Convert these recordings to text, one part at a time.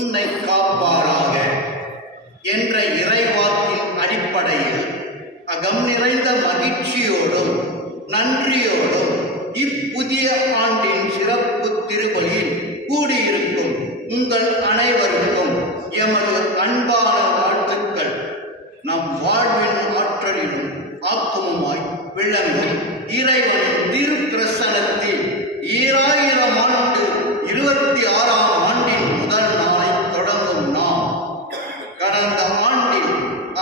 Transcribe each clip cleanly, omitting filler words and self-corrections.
உன்னை காப்பாராக என்ற இறைவாக்கின் அடிப்படையில் அகம் நிறைந்த மகிழ்ச்சியோடும் நன்றியோடும் இப்புதிய ஆண்டின் சிறப்பு திருப்பலியில் கூடியிருக்கும் உங்கள் அனைவருக்கும் எமது அன்பான வாழ்த்துக்கள். நம் வாழ்வின் ஆற்றலிலும் ஆக்கமுமாய் விளங்கும் இறைவனின் திருப்பிரசனத்தில் 2000 ஆண்டு 26ஆம் ஆண்டின் முதல் நாளை தொடங்கும் நாம் கடந்த ஆண்டில்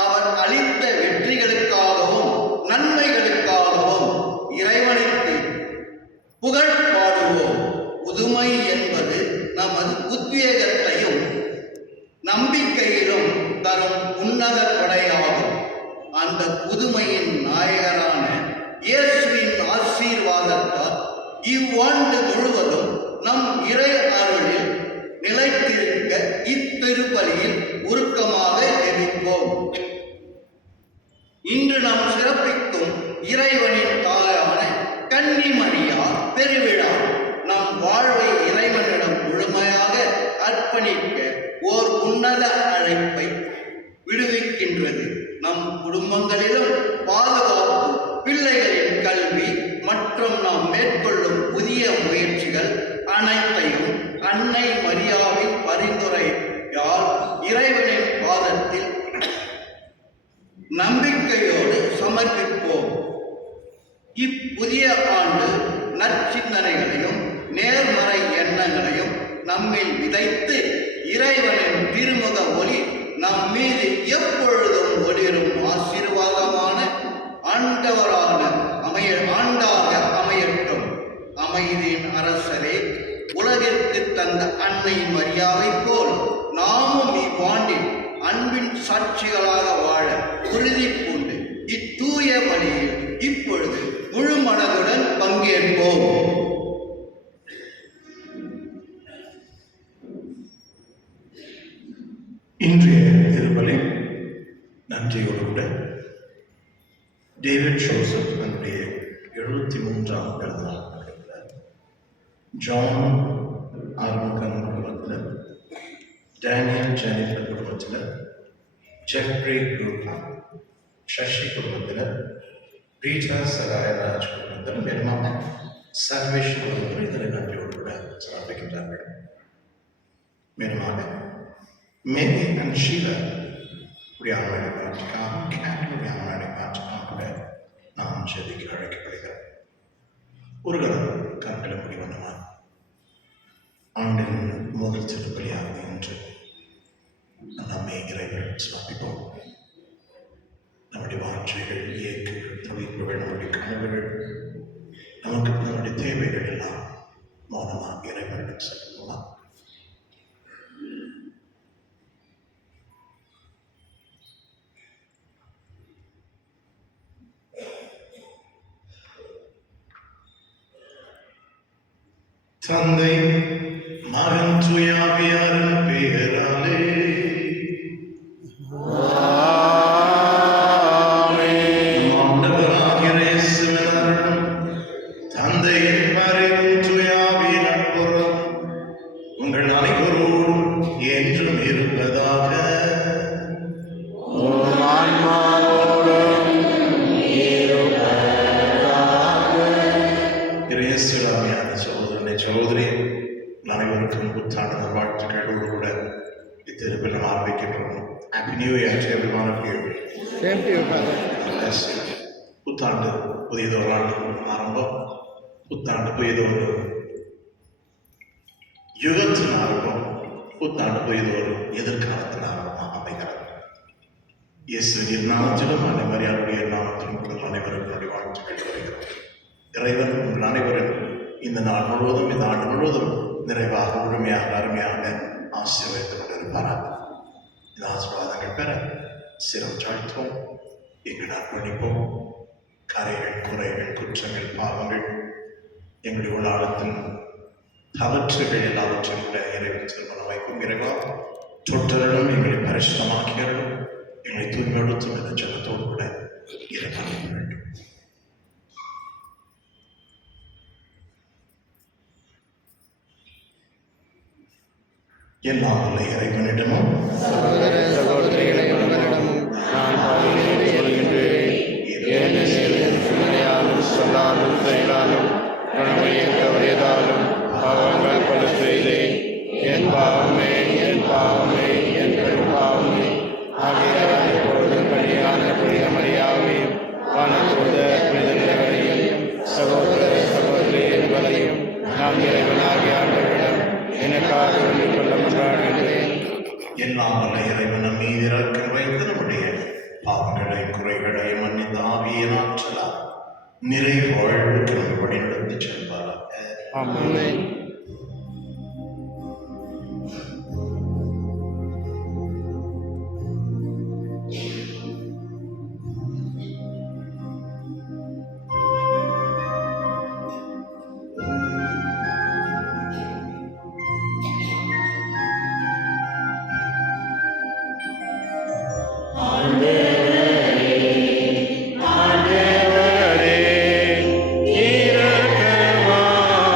அவர் அளித்த வெற்றிகளுக்காகவும் நன்மைகளுக்காகவும் இறைவனுக்கு புகழ் பாடுவோம். புதுமை என்பது நமது உத்வேகத்தையும் நம்பிக்கையிலும் தரும் உன்னத கொடையாகும். அந்த புதுமையின் நாயகரான இயேசுவின் ஆசீர்வாதத்தால் இவ்வாண்டு முழுவதும் நம் இறை அருளில் நிலைத்திருக்க இத்திருப்பலியில் உருக்கமாக ஜெபிப்போம். இன்று நாம் சிறப்பிக்கும் இறைவனின் தாயான கன்னி மரியா பெருவிழா நம் வாழ்வை இறைவனிடம் முழுமையாக அர்ப்பணிக்க ஓர் உன்னத அழைப்பை விடுவிக்கின்றது. நம் குடும்பங்களிலும் பாதுகாப்பு, பிள்ளைகளின் கல்வி மற்றும் நாம் மேற்கொள்ளும் புதிய முயற்சிகள் அனைத்தையும் அன்னை மரியாவின் பரிந்துரையால் இறைவனின் பாதத்தில் நம்பிக்கையோடு சமர்ப்பிப்போம். இப்புதிய ஆண்டு நற்சிந்தனைகளையும் நேர்மறை எண்ணங்களையும் நம்மில் விதைத்து இறைவனின் திருமுக ஒளி நம் மீது எப்பொழுதும் ஒளிரும் ஆசீர்வாதமான ஆண்டவராக அமையட்டும். அமைதியின் அரசரே, உலகிற்கு தந்த அன்னை மரியாவை போல் நாமும் இவ்வாண்டில் அன்பின் சாட்சிகளாக வாழ உறுதி பூண்டு இத்தூய பலியில் இப்பொழுது முழு மனதுடன் பங்கேற்போம். இன்றைய திருப்பலி நன்றியோடு டேவிட் ஜோசப் தன்னுடைய 73ஆம் பிறந்தநாள் கொண்டாடுகிறார். ஜான் ஆர்முகன் குடும்பத்தில், டேனியல் ஜெனிஃபர் குடும்பத்தில், ஜெஃப்ரி குரூப், சஷி குடும்பத்தில், ரீட்டா சகாயராஜ் குடும்பத்தில், பெருமாள் சர்வேஷ் குடும்பத்தில் இதனை நன்றியோடு கூட சமர்ப்பிக்கின்றார்கள். மேலுமாக Mary and Sheila உடையாமலை பாட்டுக்காக கேட்டன் உடையாமலை பாட்டுக்காக கூட நாம் ஜெபிக்க அழைக்கப்படுகிறோம். ஒரு கதம் கண்களை முடிவண்ணமா ஆண்டின் முதல் திருப்பலியாக என்று நம்மை இறைவன் சமர்ப்பிப்போம். நம்முடைய வாஞ்சைகள், இயக்கங்கள், தவிப்புகள், நம்முடைய கனவுகள், நமக்கு நம்முடைய தேவைகள் எல்லாம் மௌனமாக இறைவனிடம் சமர்ப்பிப்போமா? தந்தை மகன் தூய ஆவியாரின் பெயராலே ஆண்டவராகிய இயேசுவின் அருளும் தந்தையின் பரிவும் தூய ஆவியின் நட்புறவும் உங்கள் அனைவரோடும் என்றும் இருப்பதாக. சகோதரி அனைவருக்கும் புத்தாண்டு வாழ்த்துக்களோடு கூட இத்திருப்பில் ஆரம்பிக்கின்றோம். Happy New Year to every one of you. Same to you, brother. புத்தாண்டு புதியதொரு ஆண்டு ஆரம்பம். புத்தாண்டு புதியதொரு யுகத்தின் ஆரம்பம். புத்தாண்டு புதியதொரு எதிர்காலத்தின் ஆரம்பமாக அமைகிறது. இயேசுவின் நாமத்திலும் அன்னை மரியாளுடைய நாமத்திலும் உங்கள் அனைவருக்கும் வாழ்த்துக்கள் வருகிறது. இறைவன் உங்கள் அனைவரும் இந்த நாள் முழுவதும், இந்த ஆண்டு முழுவதும் நிறைவாக, முழுமையாக, அருமையாக ஆசீர்வதித்துக் கொண்டிருப்பாராக. இந்த ஆசீர்வாதங்கள் பெற சிரம் சாழ்த்தோம், எங்கள் அர்ப்பணிப்போம். கரைகள், குறைகள், குற்றங்கள், பாவங்கள், எங்களுடைய உள்ளாழத்தின் தவற்றுகள் எல்லாவற்றையும் கூட இறைவன் திருமணம் வைக்கும். இறைவா, தொட்டருளும், எங்களை பரிசுத்தமாக்கியருளும், எங்களை தூய்மைப்படுத்தும் என்ற ஜெபத்தோடு கூட இறைவன் வேண்டும். எல்லாம் வல்ல இறைவனிடமும் சகோதர சகோதரிகளிடமும் நான் பாவிகளை சொல்கின்றேன். ஏனெனில் சிந்தனையாலும் சொல்லாலும் செயலாலும் கணவனையும் தவறியதாலும் பாவங்கள் பல செய்தேன். என் பாவமே என் பாவமே என் பெரும் பாவமே. ஆகையால் இப்பொழுது கனியான புனித மரியாவையும் வானதூத புனித நிலைகளையும் சகோதர சகோதரிகளையும் நாம் இறைவனாகிய ஆண்டவரிடம் எனக்காக வேண்டிக் கொள்ள மன்றாடுகின்றேன். எல்லாம் வல்ல இறைவன் நம் மீது இரக்கம் வைத்து நம்முடைய பாவங்களை குறைகளை மன்னித்து ஆவியின் ஆற்றலால் நிறை வாழ்வுக்கு நம்மை வழிநடத்தி செல்வாராக. ஆமென். ஆண்டவரே இரக்கமாயிரும்.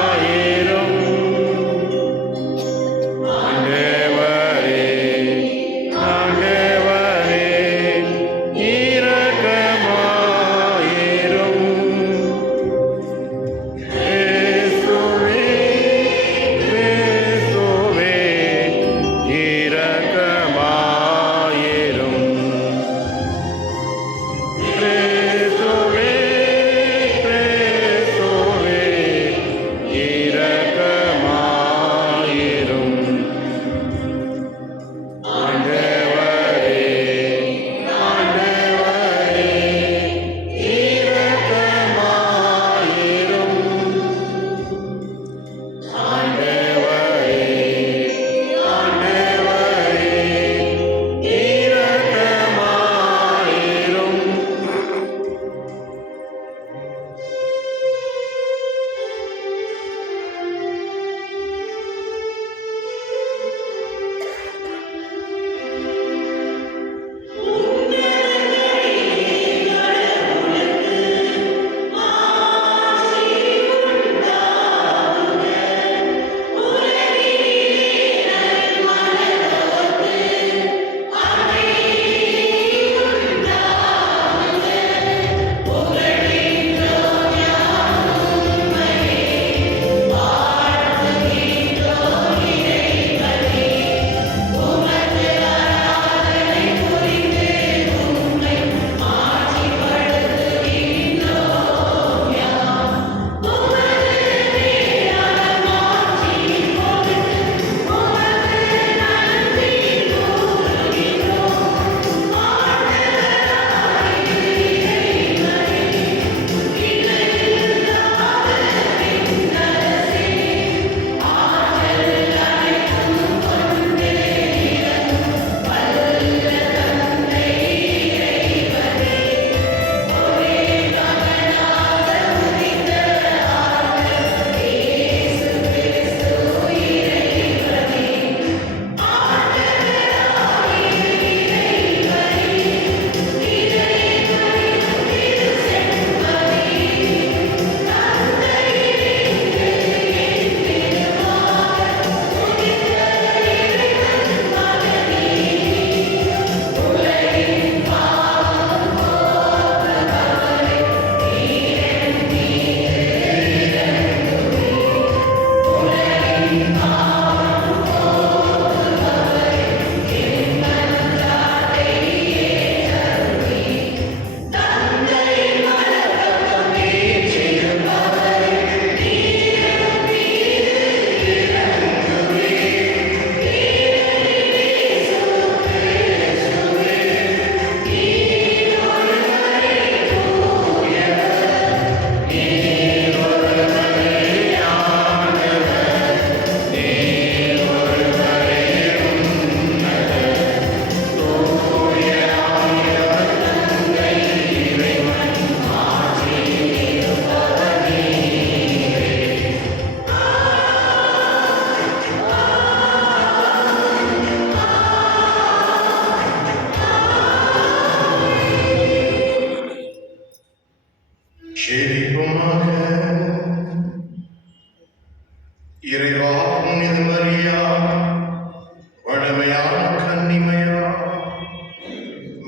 வலிமையான கன்னிமையா,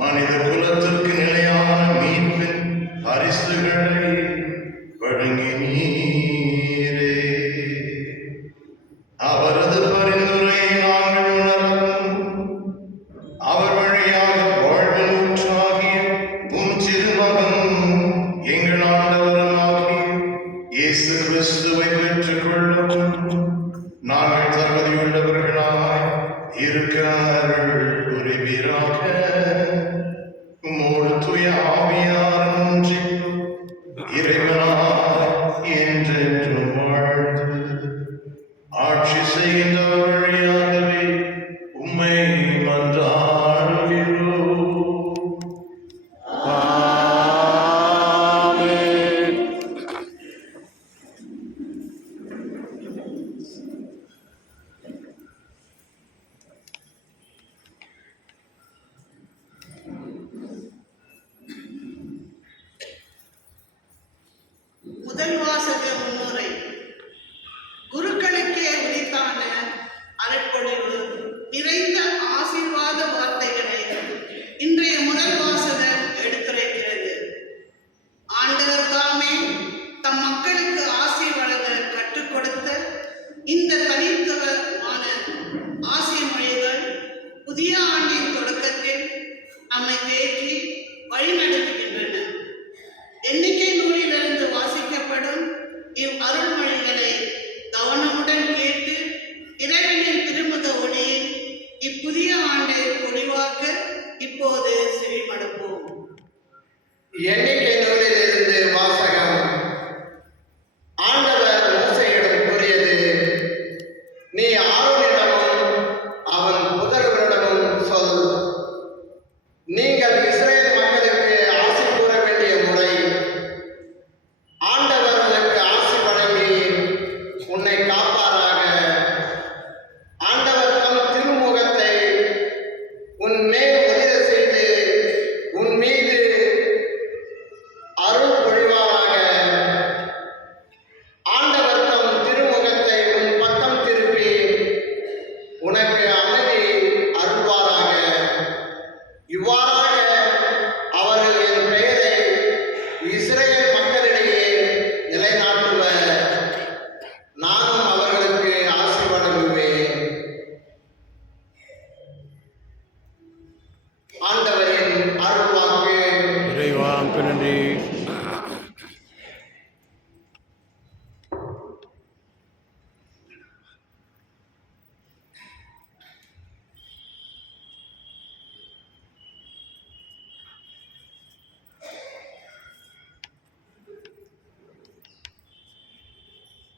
மனித குலத்திற்கு நிலையான மீட்பின் பரிசுகளை வழங்கினீரே. அவரது பரிந்துரையை நாங்கள் உணரவும், அவர் வழியாக வாழ்வின் ஊற்றாகிய உம் திருமகன் எங்கள் ஆண்டவருமாகிய இயேசு கிறிஸ்துவை பெற்றுக் கொள்ளவும் நாங்கள் தகுதியுள்ளவர்களாய் இருக்க அருள் புரிவீராக. உம்மோடு தூய ஆவியார் ஒன்றிக்கும் இறைவனாய் என்றென்றும் வாழ்ந்து ஆட்சி செய்கின்ற வழியாகவே உம்மை மன்றாடுகிறோம். ஆமென். முதல் வாசக முன்னுரை. குருக்களுக்கே உரித்தான அருட்பொழிவு நிறைந்த ஆசீர்வாத வார்த்தைகளை இன்றைய முதல் வாசகம் எடுத்துரைக்கிறது. ஆண்டவர் தாமே தம் மக்களுக்கு ஆசி வழங்க கற்றுக் கொடுத்த இந்த தனித்துவமான ஆசிர் மொழிகள் புதிய ஆண்டின் தொடக்கத்தில் நம்மை தேற்றி வழிநடத்துகின்றன. எண்ணிக்கை நூலிலிருந்து வாசிக்கப்படும் இவ் அருள்மொழிகளை கவனமுடன் கேட்டு இறைவனின் திருமுக ஒளியில் இப்புதிய ஆண்டை பொலிவாக்க இப்போது செவிமடுப்போம். எண்ணிக்கை நூலிலிருந்து வாசகம். ஆண்டவர் மோசேயிடம் கூறியது, நீ ஆரோனிடமும் அவன் புதல்வரிடமும் சொல், நீங்கள் இஸ்ரேல் மக்களுக்கு ஆசி கூற வேண்டிய முறை. ஆண்டவர் உனக்கு ஆசி வழங்கி உன்னை காப்பாராக. ஆண்டவர் தம் திருமுகத்தை உன் மேல் ஒளிர செய்து உன் மீது அருள் பொழிவாராக. ஆண்டவர் தம் திருமுகத்தை உன் பக்கம் திருப்பி உனக்கு அமைதி அருள்வாராக. இவ்வாறாக அவர்கள் என் பெயரை இஸ்ரேல் மக்களிடையே நிலைநாட்டுவர். நானும் அவர்களுக்கு ஆசி வழங்குவேன். ஆண்டவரின் அருள்வாக்கு. இறைவாக்கு நன்றி.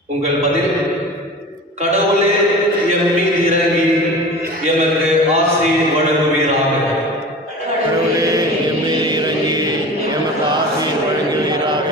உங்கள் பதில்: கடவுளே எம் மீது இறங்கி எமக்கு ஆசி வழங்குவீராக. கடவுளே எம்மை இறங்கி எமக்கு ஆசி வழங்குவீராக.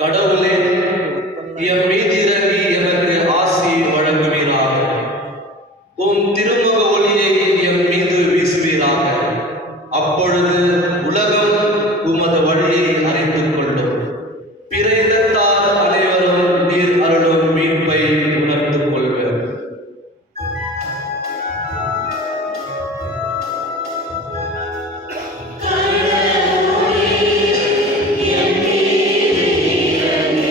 கடவுளே எம் மீது இறங்கி எமக்கு ஆசி வழங்குவீராக. உம் திருமுக ஒளியை எம் மீது வீசுவீராக. அப்பொழுது உலகம் உமது வழியை அறிந்து கொள்ளும். பிற இனத்தார் அனைவரும் நீர் அருளும் மீட்பை உணர்ந்து கொள்வர். கடவுளே எம் மீது இறங்கி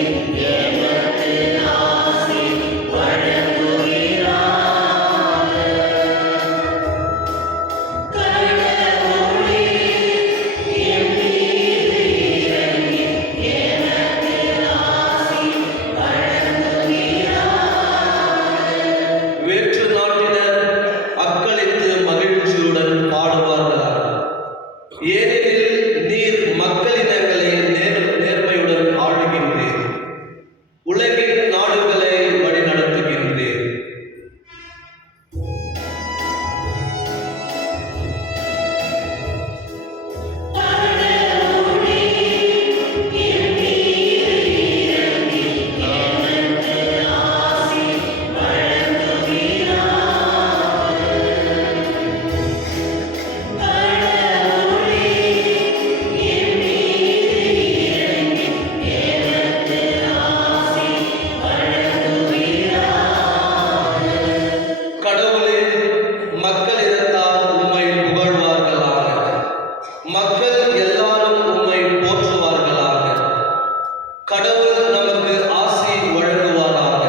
கடவுள் நமக்கு ஆசி வழங்குவாராக.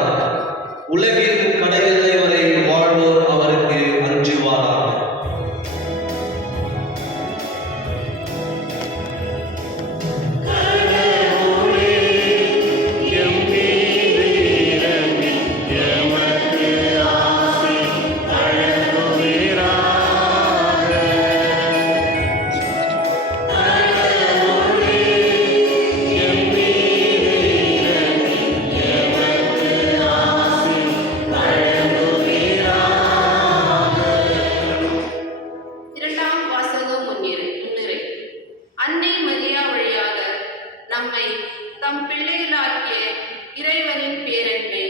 உலகின் கடையெல்லை வரை வாழ்வோர் அவருக்கு அஞ்சுவாராக. இரண்டாம் வாசகம் முன்னுரை. அன்னை மரியா வழியாக நம்மை தம் பிள்ளைகளாக்கிய இறைவனின் பேரன்பை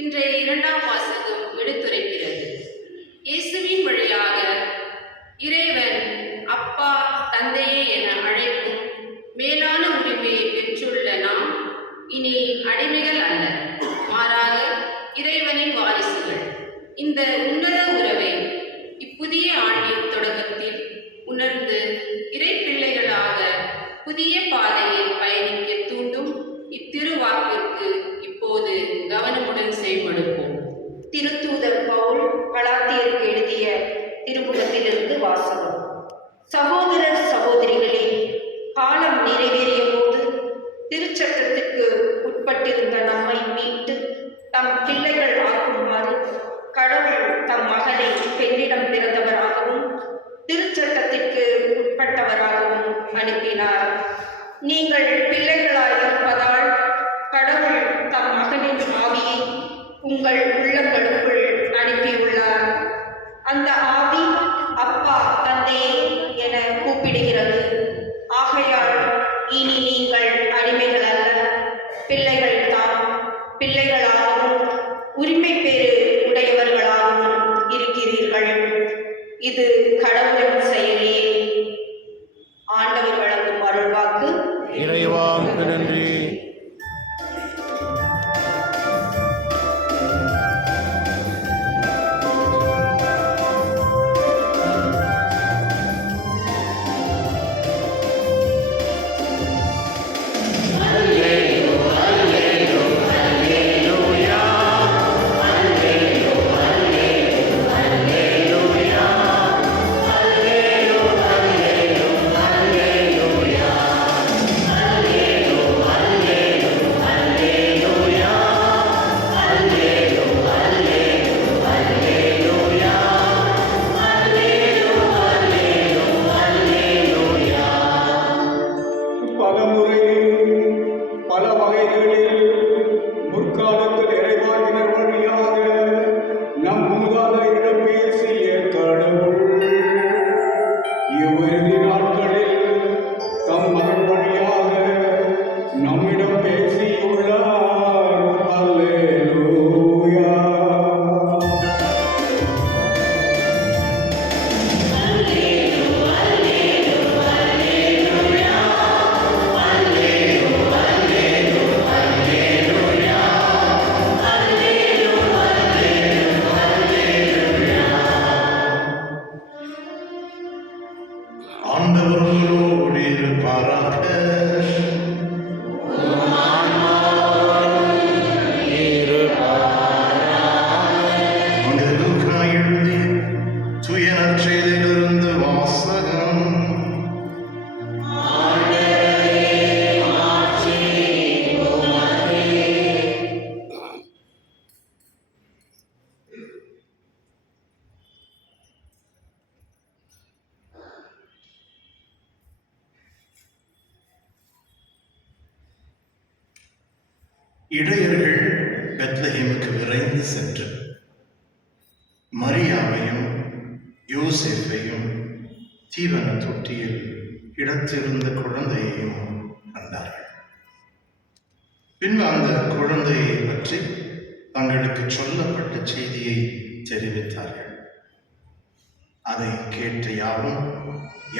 இன்றைய இரண்டாம் வாசகம் எடுத்துரைக்கிறது. இயேசுவின் வழியாக இறைவன் அப்பா தந்தையே என அழைக்கும் மேலான உரிமையை பெற்றுள்ள நாம் இனி அடிமைகள் அல்ல, மாறாக இறைவனின் வாரிசுகள். இந்த உன்னத உறவை இப்புதிய ஆண்டின் தொடக்கத்தில் உணர்ந்து இறை பிள்ளைகளாக புதிய பாதையில் பயணிக்க தூண்டும் இத்திருவாக்கிற்கு இப்போது கவனமுடன் செயல்படுவோம். திருத்தூதர் பவுல் கலாத்தியருக்கு எழுதிய திருமுகத்திலிருந்து வாசகம். சகோதரர் சகோதரிகளே, காலம் நிறைவேறிய போது திருச்சட்டத்திற்கு உட்பட்டிருந்த நம்மை மீட்டு தம் பிள்ளைகள் ஆக்குமாறு கடவுள் தம் மகனை பெண்ணிடம் பிறந்தவராகவும் திருச்சட்டத்திற்கு உட்பட்டவராகவும் அனுப்பினார். நீங்கள் பிள்ளைகளாயிருப்பதால் கடவுள் தம் மகனின் ஆவியை உங்கள் உள்ளங்களுக்குள் அனுப்பியுள்ளார். அந்த ஆவி அப்பா தந்தையே என கூப்பிடுகிறது. ஆகையால் இனி நீங்கள் அடிமைகள் அல்ல, பிள்ளைகள் தாம். பிள்ளைகளாகவும் உரிமை பேறு உடையவர்களாகவும் இருக்கிறீர்கள். இது கடவுளின் செயலே. ஆண்டவர் வழங்கும் அருள்வாக்கு. இறைவா உமக்கு நன்றி. பலமுறை பல வகைகளில் முற்காலத்தில் இறைவாக்கினர் வழியாக நம் மூதாதையரிடம் பேசிய கடவுள் இவ்விறுதி நாட்களில் தம் மகன் வழியாக நம்மிடம் பேசியுள்ளார். அல்லேலூயா. ஆண்டவர்களோடு இருப்பாராக. மனிதர்களுக்காய் எழுதிய தூய நற்செய்தியிலிருந்து வாசகம். இடையர்கள் பெத்லஹேமுக்கு விரைந்து சென்று மரியாவையும் யோசேப்பையும் தீவன தொட்டியில் இடத்திருந்த குழந்தையையும் கண்டார்கள். பின்பு அந்த குழந்தையை பற்றி தங்களுக்கு சொல்லப்பட்ட செய்தியை தெரிவித்தார்கள். அதை கேட்ட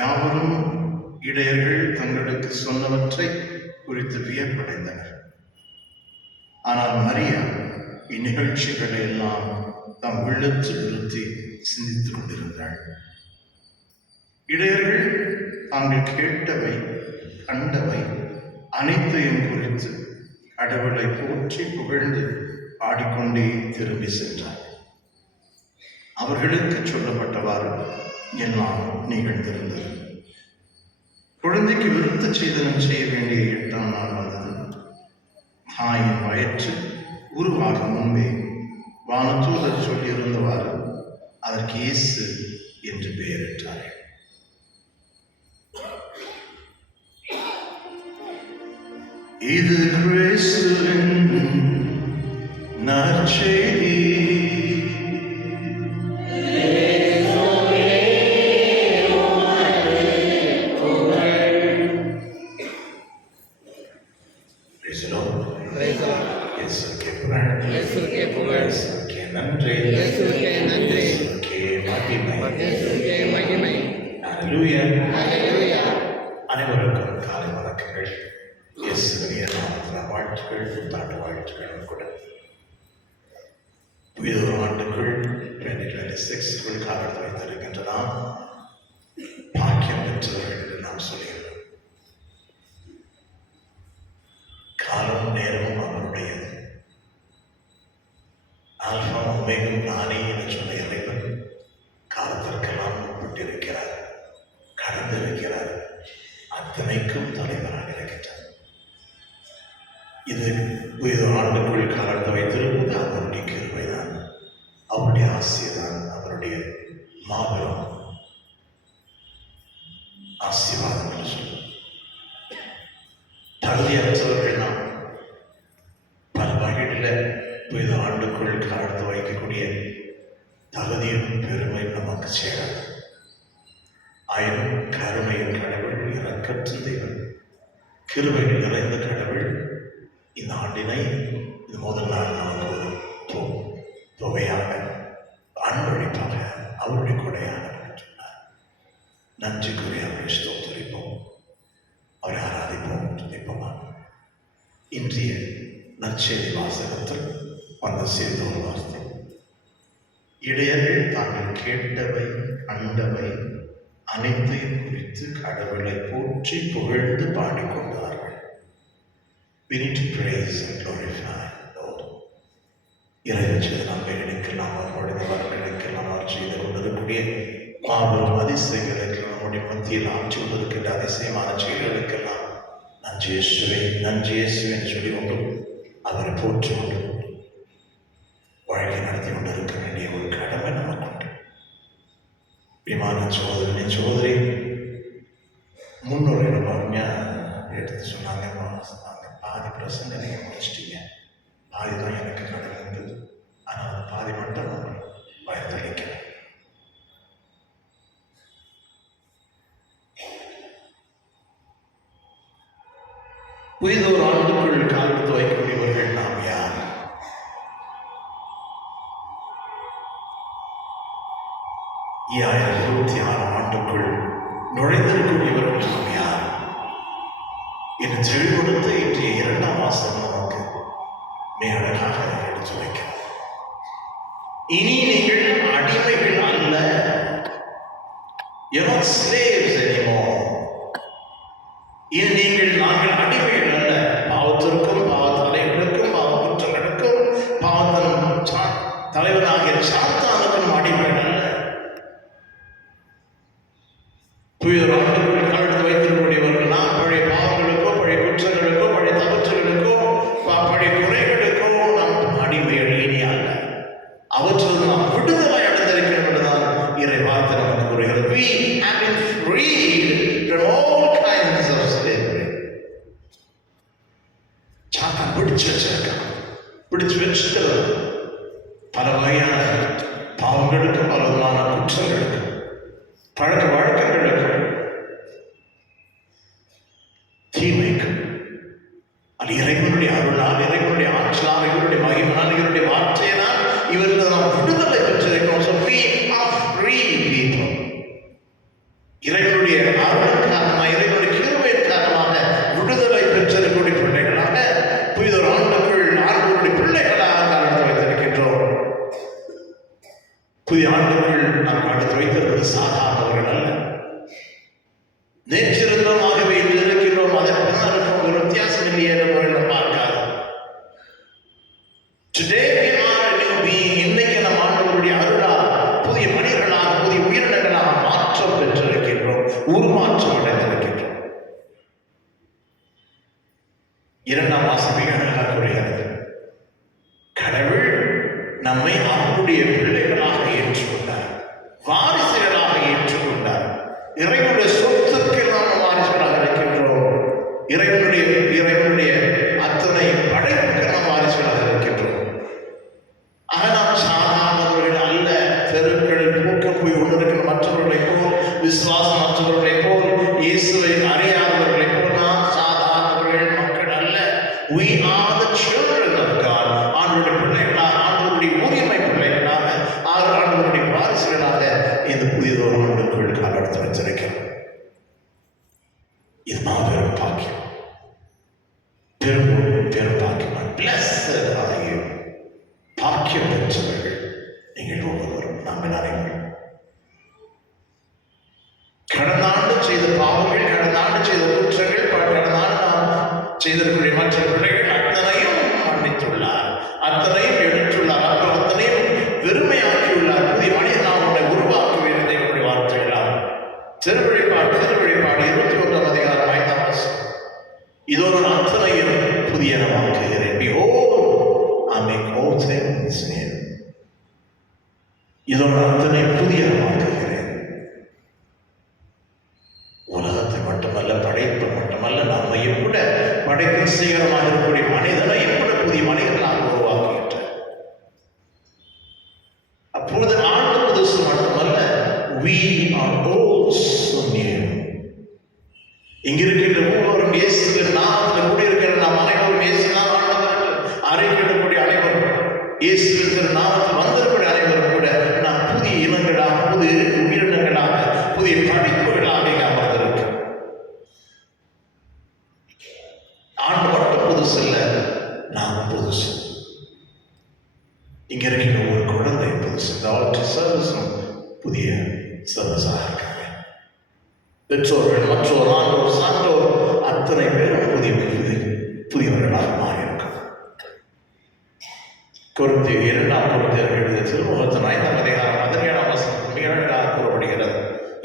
யாவரும் இடையர்கள் தங்களுக்கு சொன்னவற்றை குறித்து வியப்படைந்தனர். ஆனால் மரியா இந்நிகழ்ச்சிகளை எல்லாம் தம் உள்ளத்தில் நிறுத்தி சிந்தித்துக் கொண்டிருந்தாள். இடையர்கள் தாங்கள் கேட்டவை கண்டவை அனைத்தையும் குறித்து கடவுளை போற்றி புகழ்ந்து பாடிக்கொண்டே திரும்பி சென்றார். அவர்களுக்கு சொல்லப்பட்டவாறு எல்லாம் நிகழ்ந்திருந்தது. குழந்தைக்கு விருத்த சேதனம் செய்ய வேண்டிய 8ஆம் நாள் வந்தது. தாயின் வயிற்றில் உருவாக முன்பே வானதூதர் சொல்லியிருந்தவாறு அதற்கு இயேசு என்று பெயரிட்டார்கள். இது கிறிஸ்துவின் நற்செய்தி. Praise the Lord. இயேசுவுக்கே புகழ். இயேசுவுக்கே நன்றி. இயேசுவுக்கே மகிமை. ஹல்லேலூயா. அனைவருக்கும் காலை வணக்கங்கள். இயேசுவின் நாமத்தில் வாழ்த்துக்கள், புத்தாண்டு வாழ்த்துக்கள் கூட. புதிய ஆண்டுக்குள் 2026 காலத்தில் வைத்திருக்கின்றன. பாக்கியம் பெற்றவர்கள் என்று நாம் சொல்கிறோம். காலம் நேரமும் அவருடையது. ஆல்பா ஒமேகம் நானே என்று சொன்ன இறைவன் காலத்திற்கெல்லாம் உட்பட்டிருக்கிறார், கடந்திருக்கிறார், அத்தனைக்கும் தலைவராக இருக்கின்றார். இது புதிய ஆண்டுக்குள் காலத்தை வைத்திருப்பது அவருடைய கிருபைதான், அவருடைய ஆசைதான், அவருடைய மாபெரும் ஆசீர்வாதம் என்று சொல்லுவோம். தகுதியற்றவர்கள் நாம் பல வகைகளில் புதிய ஆண்டுக்குள் காலத்தை வைக்கக்கூடிய தகுதியும் பெருமையும் நமக்கு சேராது. ஆயினும் கருணையின் கடவுள், இரக்கற்ற தெய்வம், கிருபைகள் நிறைந்த கடவுள் இந்த ஆண்டினை இந்த முதல் நாள் நமக்கு ஒரு தொகையாக அன்பளிப்பாக அவருடைய கொடையாக சொன்னார். நன்றி கூறி அவரை ஸ்தோத்திரிப்போம், அவரை ஆராதிப்போம், துதிப்போம். இன்றைய நற்செய்தி வாசகத்தில் வந்த செய்தோர் வார்த்தை, இடையர்கள் தாங்கள் கேட்டவை கண்டவை அனைத்தையும் குறித்து கடவுளை போற்றி புகழ்ந்து பாடிக்கொண்டார்கள். We need to praise and glorify Lord. இறைவன் செய்த நன்மைகளுக்கெல்லாம், அவருடைய வரங்களுக்கெல்லாம், அவர் செய்து கொண்டிருக்கக்கூடிய மாபெரும் அதிசயங்களுக்கு, நம்முடைய மத்தியில் ஆட்சி கொண்டிருக்கின்ற அதிசயமான செயல்களுக்கெல்லாம் நன்றி இயேசுவே, நன்றி இயேசுவே என்று சொல்லி கொண்டு அவரை போற்றி கொண்டு வாழ்க்கை நடத்தி கொண்டிருக்க வேண்டிய ஒரு கடமை நமக்கு உண்டு. விமான சோதரி முன்னுரையில பாருங்க எடுத்து சொன்னாங்க, பாதி பிரசங்க நீங்கள் முடிச்சிட்டீங்க, பாதி தான் எனக்கு நடந்தது, ஆனால் அந்த பாதி மட்டும் நான் பயத்தளிக்கிறேன். புதிதொரு ஆண்டுக்குள் காலத்து வைக்கக்கூடியவர்கள் நாம் யார்? ஈராயிரத்தி 26 ஆண்டுக்குள் நுழைந்திருக்கக்கூடியவர்கள் நாம் யார் என்று தெளிவுபடுத்த இன்றைய 2ஆம் வாசகம் நமக்கு மிக அழகாக எடுத்து வைக்கிறது. இனி நீங்கள் அடிமைகள் அல்ல. You're not slaves anymore. இனி நாங்கள் அடிமைகள் அல்ல. பாவத்திற்கும், பாவ தலைவர்களுக்கும், பாவ குற்றங்களுக்கும், பாவத்தின் தலைவனாகிய சாத்தானுக்கும் அடிமைகள் அல்ல. புதிய ஆண்டுக்குள் காலத்து வைத்திருக்கக்கூடியவர்கள் நாம் பழைய பாவங்களுக்கோ, பழைய குற்றங்களுக்கோ, பழைய தவற்றுகளுக்கோ, பழைய குறைகளுக்கோ நாம் அடிமைகள் இனி அல்ல. அவற்றில் நாம் விடுதலை அடைந்திருக்கிறோம் என்றுதான் இறை வார்த்தை நமக்கு கூறுகிறது. We have been freed from all kinds of slavery. சாத்தான் பிடிச்சு வச்சிருக்கான், பிடிச்சு வச்சுக்கிறது பல வகையான பாவங்களுக்கு, பல விதமான குற்றங்களுக்கு, பழக்க வழக்கங்களுக்கு, தீமைக்கு. அது இறைவனுடைய அருளால், இறைவனுடைய ஆற்றலால், இவருடைய மகிமையால், இவருடைய வார்த்தையினால் இவர்கள் நாம் விடுதலை பெற்றிருக்கிறோம். So we are free people. இறைவனுடைய அருளின் காரணமாக, இறைவனுடைய கிருபையின் காரணமாக விடுதலை பெற்றிருக்கக்கூடிய பிள்ளைகளாக, புதிதொரு ஆண்டுக்குள் ஆண்டவருடைய பிள்ளைகளாக காலத்தை வைத்திருக்கின்றோம். புதிய ஆண்டுக்குள் நாம் அடுத்து வைத்திருப்பது சாதாரணவர்கள் அல்ல. நேற்றிருந்தோம், ஆகவே இதில் இருக்கின்றோம், அதற்கு இருக்கும் ஒரு வித்தியாசம் இல்லையே என்று பார்க்காது. நம்மை அவருடைய பிள்ளைகளாக ஏற்றுக்கொண்டார், வாரிசுகளாக ஏற்றுக்கொண்டார். இறைவனுடைய சொத்துக்கு நாம் வாரிசுகளாக இருக்கின்றோம். இறைவனுடைய அத்தனை படைப்புக்கு நாம் வாரிசுகளாக இருக்கின்றோம். ஆக நாம் சாதாரணவர்கள் அல்ல. தெருக்களில் பூக்க போய் கொண்டிருக்கிற மற்றவர்களைப் போல், விசுவாசம் மற்றவர்களைப் போல், இயேசுவை அறியாதவர்களைப் போல் நாம் சாதாரணவர்கள் மக்கள் அல்ல. We are the children of God. ஆண்டவருடைய பிள்ளைகளாக, ஆண்டவருடைய உரிமை பிள்ளைகளாக, ஆண்டவருடைய வாரிசுகளாக இந்த புதியதொரு ஆண்டுக்குள் காலெடுத்து வச்சிருக்கிறோம். இது மாபெரும் பாக்கியம், பெரும் பாக்கியம். Blessed are you. பாக்கியம் பெற்றவர்கள் நீங்கள் ஒவ்வொருவரும், நாங்கள் அனைவரும். கடந்த ஆண்டு செய்த பாவங்கள், கடந்த ஆண்டு செய்த குற்றங்கள், கடந்த ஆண்டு நாம் செய்திருக்கிற மற்ற பிள்ளைகள் அத்தனையும் மன்னித்துள்ளார், அத்தனையும் எடுத்துள்ளார், அப்புறம் அத்தனையும் வெறுமையாக்கியுள்ளார். புதிய மனிதனாக உன்னை உருவாக்குவேன் என்னுடைய வார்த்தைகளால். திருவழிபாடு 21 அதிகாரம் 5ஆம் வசனம். இதோடு அத்தனையும் புதியனமாக்குகிறேன். Behold, I make all things new. இதோடு அத்தனை புதியனமாக்குகிறேன். உலகத்தை மட்டுமல்ல, படைப்பு மட்டுமல்ல, நம்மையும் கூட படைப்பின் சீக்கிரமாக இருக்கக்கூடிய மனிதனையும் கூட புதிய மனிதர்களாக உருவாக்குகின்றார். அப்பொழுது ஆண்டு புதுசு மட்டுமல்ல, we are also new. இங்கிருக்கின்ற ஒவ்வொருவரும் இயேசுவின் நாமத்தில் கூடியிருக்கிற நாம் அனைவரும் இயேசுதான் ஆண்டவர்கள் அறிக்கையிடக்கூடிய அனைவரும், இயேசுவின் நாமத்தில் வந்திருக்கிற அனைவரும் கூட நாம் புதிய இனங்களாக, புதிய உயிரினங்களாக, புதிய படைப்புகளாக இங்கே அமர்ந்திருக்கிறோம். ஆண்டு மட்டும் புதுசு இல்லை, நாம் புதுசு. இங்க இருக்கிற ஒரு குழந்தை புதுசு. இந்த ஆல்டர் சர்வீஸும் புதிய சர்வீஸாக இருக்காங்க. பெற்றோர்கள், மற்றோர், ஆண்டோர், சான்றோர் அத்தனை பேரும் புதியவர்களாக மாறியிருக்கும். கொரிந்தியர் 2ஆம் கொரிந்தியர் எழுதிய திருமுகத்தின் 5ஆம் அதிகாரம் 17ஆம் வசனம் மிக அழகாக கூறப்படுகிறது.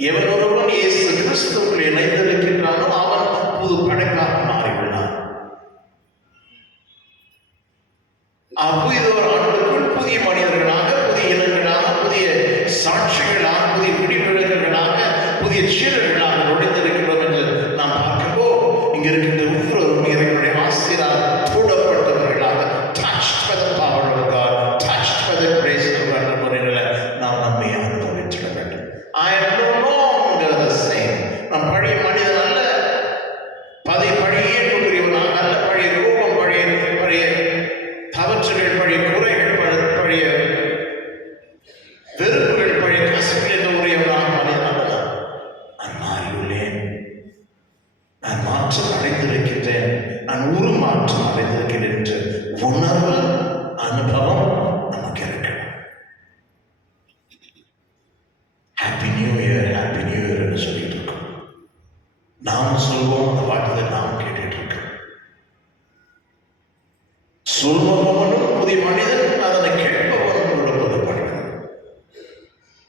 எவன் ஒருவன் இயேசு கிறிஸ்துவுக்குள் இணைந்திருக்கின்றானோ அவன் புது படைப்பாக மாறிவிட்டான். புதியதொரு ஆண்டுக்குள் புதிய மனிதர்களாக, புதிய இனங்களாக, புதிய சாட்சிகளாக, புதிய குடிமகன்களாக, புதிய சீடர்களாக நுழைந்திருக்கிறோம் என்று நாம் பார்க்கும்போது இங்க இருக்கின்ற ஒவ்வொருவரும் இறைவனுடைய ஆசீர்வாதத்தால் தூண்டப்பட்டவர்களாக, touched by the power of God, touched by the grace of God என்ற முறையில் நாம் நம்மை அனுபவித்திட வேண்டும். I am no longer the same. நாம் பழைய மனிதன் அல்ல, பழைய இயல்புக்குரியவனாக அல்ல, பழைய கோபம், பழைய தவற்றுகள், பழைய குறைகள், பழைய வெறுப்புகள், பழைய கசப்புகள் என்ற உரியவனாக மனிதனாக நான் மாறியுள்ளேன். நான் மாற்றம் அடைந்திருக்கின்றேன், நான் உருமாற்றம் அடைந்திருக்கிறேன் என்ற உணர்வு, அனுபவம் நமக்கு இருக்கணும். Happy new year, happy new year என்று சொல்லிட்டு இருக்கோம். நாம் சொல்வோம், அந்த வார்த்தையை நாம் கேட்டுட்டு இருக்கோம். சொல்பவனும் புதிய மனிதன், அதனை கேட்பவனும் உள்ளது மனிதன்.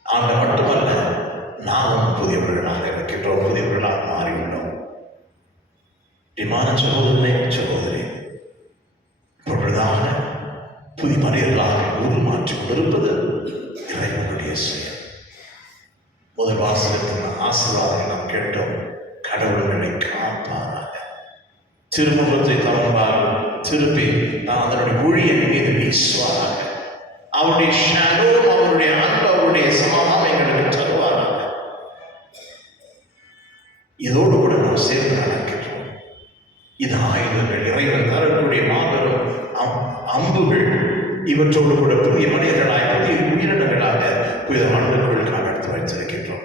ஆண்டு மட்டுமல்ல, நாமும் புதியவர்களாக இருக்கின்றோம், புதியவர்களாக மாறியுள்ளோம். டிமான சகோதரி பொழுதாக புதிய மனிதர்களாக உருமாற்றிக் கொண்டிருப்பது இறைவனுடைய செயல். முதல் வாசகத்தின் ஆசீர்வாதம் நாம் கேட்டோம். கடவுள்களை காப்பாராக. திருமுகத்தை தவறால் திருப்பி அதனுடைய ஒளியின் மீது வீசுவாராக. அவருடைய ஷாலோம், அவருடைய அன்பு, அவருடைய சமாதானம் எங்களுக்கு தருவாராக. இதோடு கூட நாம் சேர்ந்து நடக்கின்றோம். இது ஆயுதங்கள், இறைவன் தரக்கூடிய மாபெரும் அம்புகள். இவற்றோடு கூட புதிய மனிதர்களாக, புதிய உயிரினங்களாக புதிய ஆண்டுக்குள் காலெடுத்து வைத்திருக்கின்றோம்.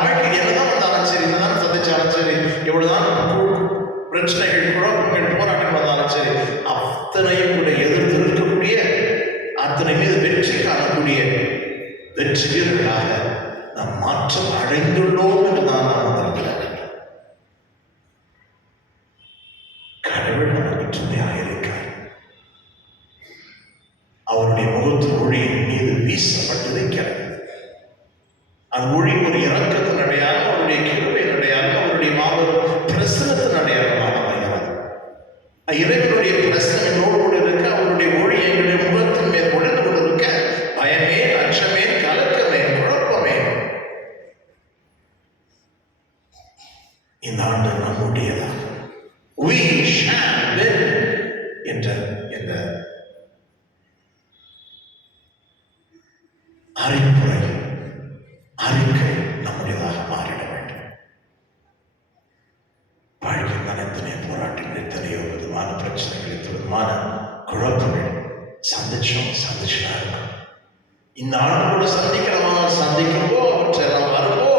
வாழ்க்கையில் என்னதான் வந்தாலும் சரி, என்னதான் சந்திச்சாலும் சரி, எவ்வளவுதான் பிரச்சனைகள், குழப்பங்கள், போராட்டம் வந்தாலும் சரி, அத்தனையும் கூட எதிர்த்து இருக்கக்கூடிய, அத்தனை மீது வெற்றி காணக்கூடிய வெற்றி வீரர்களாக நாம் மாற்றம் அடைந்துள்ளோம் என்று தான் நாம் வந்திருக்கிறோம். கடவுள் நமக்கு துணையாக இருக்கிறார். அவருடைய முகத்து ஒளியின் மீது வீசப்பட்டிருக்கிறது. அந்த ஒளி ஒரு இறக்கத்தின் அடையாளம், அவருடைய கிருபையின் அடையாளம், அவருடைய மாபெரும் பிரசனத்தின் அடையாளமாக அமைகிறது. இறைவனுடைய பிரசனங்களோடு இருக்க அவருடைய ஒளி எங்களுடைய முகத்தின் மேல் உடனே இந்த அறிவுரை அறிக்கை நம்முடையதாக மாறிட வேண்டும். வாழ்க்கையில் நான் எத்தனையோ போராட்டங்கள், எத்தனையோ விதமான பிரச்சனைகள், எத்தனை விதமான குழப்பங்கள் சந்திச்சுதான் இருக்கும். இந்த ஆண்டோடு சந்திக்கிறவங்க சந்திக்கும்போ அவற்றெல்லாம் வரும்போ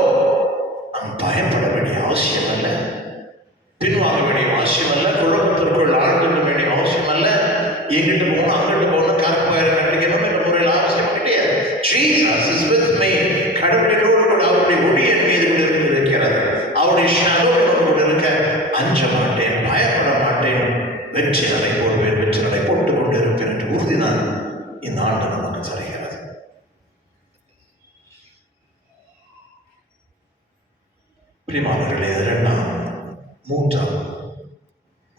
நாம் பயப்பட வேண்டிய அவசியம் அல்ல, பின்வாங்க வேண்டிய அவசியம் அல்ல, குழப்பத்திற்குள் ஆழ்ந்துக்க வேண்டிய அவசியம் அல்ல, எங்கிட்டு போகணும் அங்கிட்டு போகணும் கருப்பாயிரம் கட்டிக்கணும் என்ற முறையில் அவசியம் கிடையாது. Jesus is with me. கடவுளோடு கூட அவருடைய ஒளி என் மீது கூட இருக்கிறது, அவருடைய ஷாடோ கூட இருக்க அஞ்ச மாட்டேன், பயப்பட மாட்டேன், வெற்றி நடை போடுவேன், வெற்றி நடை போட்டுக் கொண்டு இருப்பேன் என்று உறுதி நான் இந்த ஆண்டு நமக்கு தருகிறது. பிரியமானவர்களே, 2-3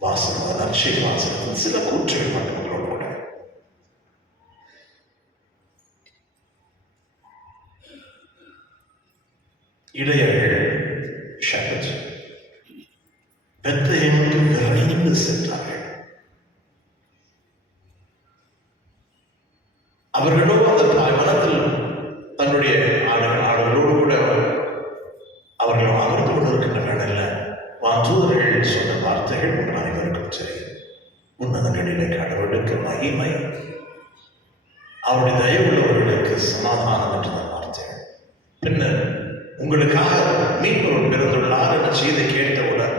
வாசகம் நற்செய்தி வாசகத்தில் சில கூற்றுகள் மட்டும் உங்களோடு கூட இளையர்கள் ஷெப்பர்ட்ஸ் பெத்லகேமுக்கு விரைந்து சென்றார்கள். அவர்களோ அந்த வனத்தில் தன்னுடைய ஆடுகளோடு கூட அவர்கள் அமர்ந்து கொண்டிருக்கின்ற வேளையில் வாந்தூதர்கள் சொன்ன வார்த்தைகள் உங்கள் அனைவருக்கும் சரி. உன்னதங்களிலே கடவுளுக்கு மகிமை, அவருடைய தயவுள்ளவர்களுக்கு சமாதானம் என்ற வார்த்தைகள். பின்னர் உங்களுக்காக மீட்பொருள் பிறந்துள்ளார் என்ற செய்தி கேட்டவுடன்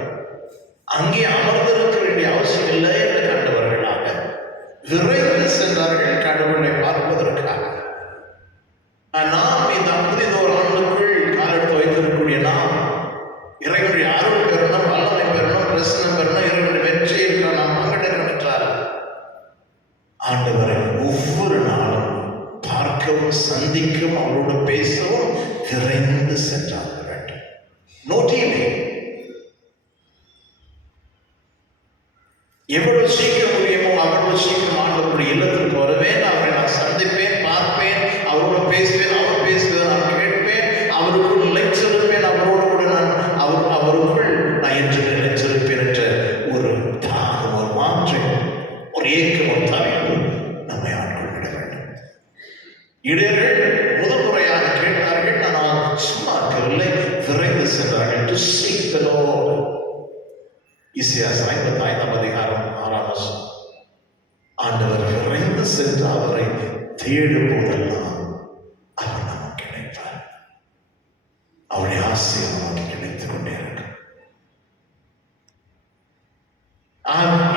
அங்கே அமர்ந்திருக்க வேண்டிய அவசியம் இல்லை என்று கண்டவர்களாக விரைந்து சென்றார்கள் கடவுளை பார்ப்பதற்காக. நாம் இந்த புதிதோர் ஆண்டுக்குள் காலெடுத்து வைத்திருக்கக்கூடிய நாம் இறைவனுடைய அருள் பெறணும், வல்லமை பெறணும், பிரசனம் பெறணும், இறைவனுடைய வெற்றி இருக்கிற நாம் பங்கெடுக்கணும் என்றால் ஆண்டவரை ஒவ்வொரு நாளும் பார்க்கவும் சந்திக்கவும் அவரோடு பேசவும் விரைந்து சென்றாக வேண்டும். நோட்டியிலே எவ்வளவு சீக்கிரம் முடியுமோ அவ்வளவு சீக்கிரம் ஆண்டவருடைய இல்லத்திற்கு வருவேன், அவரை நான் சந்திப்பேன், பார்ப்பேன், அவரோடு பேசுவேன், அவர் பேசுவேன், நான் கேட்பேன், அவருக்குள் நிலைச்சிருப்பேன், அவரோடு கூட நான் அவருக்குள் நான் என்று நிலைச்சிருப்பேன் என்ற ஒரு தாகம், ஒரு மாற்றம், ஒரு ஏக்கம், ஒரு தவிப்பு நம்மை ஆட்கொள்ள வேண்டும். இடையர்கள் முதல் முறையாக கேட்டார்கள், ஆனால் சும்மா இருக்கவில்லை, விரைந்து சென்றார்கள். To seek the Lord. Isaiah 55:6 ஆண்டவர் விரைந்து சென்று அவரை தேடும் போதெல்லாம் அவர் நமக்கு கிடைப்பார். அவருடைய ஆசையை நமக்கு கிடைத்துக் கொண்டே இருக்கும்.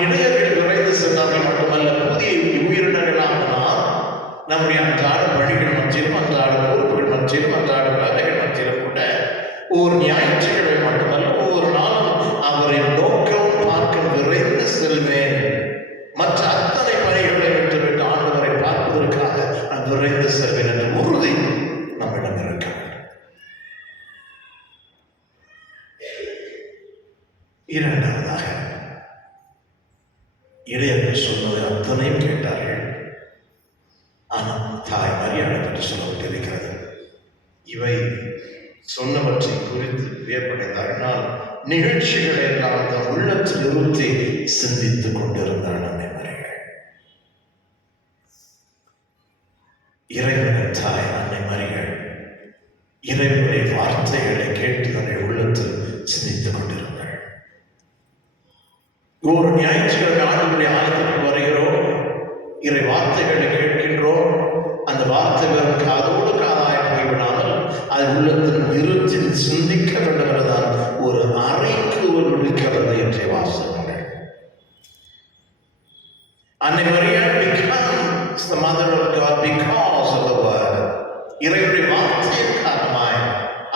இளையர்கள் விரைந்து சென்றார்கள் மட்டுமல்ல, புதிய உயிரினங்களாக நாம் நம்முடைய அன்றாட பணிகள் மத்தியிலும், அன்றாட பொறுப்புகள் மத்தியிலும், அன்றாட வேலைகள் மத்தியிலும் கூட ஒரு ஞாயிற்றுக்கிழமை மட்டுமல்ல, ஒவ்வொரு நாளும் அவரை நோக்கவும் பார்க்க விரைந்து செல்வேன். மற்ற அத்தனை பணிகளை விட்டுவிட்டு ஆண்டவரை பார்ப்பதற்காக நான் விரைந்து செல்வேன் என்ற உறுதி நம்மிடம் இருக்க வேண்டும். இரண்டாவதாக இளையர்கள் சொன்னது அத்தனையும் கேட்டார்கள். ஆனால் தாய் மரியாதை பற்றி சொல்லப்பட்டிருக்கிறது. இவை சொன்னவற்றை குறித்து வியப்படைந்தார்கள். நிகழ்ச்சிகளை எல்லாம் தன் உள்ளத்தில் இருத்தி சிந்தித்துக் கொண்டிருந்தார் அன்னை மரியாள். இறைவனின் தாய் அன்னை மரியாள் இறைவனுடைய வார்த்தைகளை கேட்டு தன்னுடைய உள்ளத்தில் சிந்தித்துக் கொண்டிருந்தாள். ஒரு ஞாயிற்றுக்கிழமை ஆண்டுடைய ஆலயத்திற்கு வருகிறோம், இறை வார்த்தைகளை கேட்கின்றோம். அந்த வார்த்தை வெறும் காதோடு காதாய் போய்விடாமல் அது உள்ளத்தில் இருத்தில் சிந்திக்க வேண்டும் என்றுதான் ஒரு அறைக்கு ஒரு விடுக்கிறது என்ற வாசகங்கள். அன்னை மரியாள் becomes the mother of God because of the word. இறைவனுடைய வார்த்தையின் காரணமாய்,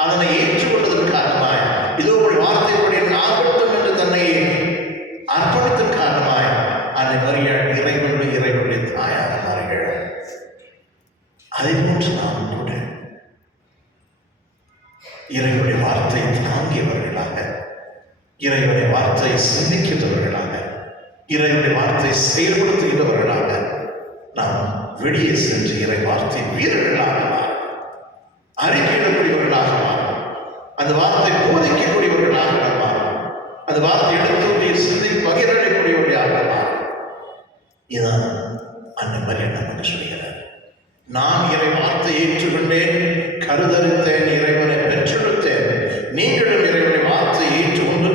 அதனை ஏற்றுக்கொண்டதன் காரணமாய், இதோ ஒரு வார்த்தைப்படி ஆகட்டும் என்று தன்னை அர்ப்பணித்தன் காரணமாய் அன்னை மரியாள் இறைவனுடைய தாயாக மாறுகிறாள். அதை போன்று நாம் கூட இறைவனுடைய வார்த்தையை தாங்கியவர்களாக, இறைவனுடைய வார்த்தையை சிந்திக்கின்றவர்களாக, இறைவனுடைய வார்த்தையை செயல்படுத்துகின்றவர்களாக நாம் வெளியே சென்று இறை வார்த்தை வீரர்களாக மாறும், அறிக்கையிடக்கூடியவர்களாக மாறும், அந்த வார்த்தை போதிக்கக்கூடியவர்களாக மாறும், அந்த வார்த்தை எடுத்து சிந்தி பகிரக்கூடியவர்களாக மாறும். இதுதான் அன்னை மரியாதை நமக்கு சொல்கிறார். நான் இறை வார்த்தை ஏற்றுக்கொண்டேன், கருதரித்தேன், இறைவனை பெற்றெடுத்தேன். நீங்களும் இறைவனை வார்த்தை ஏற்றுக்கொண்டு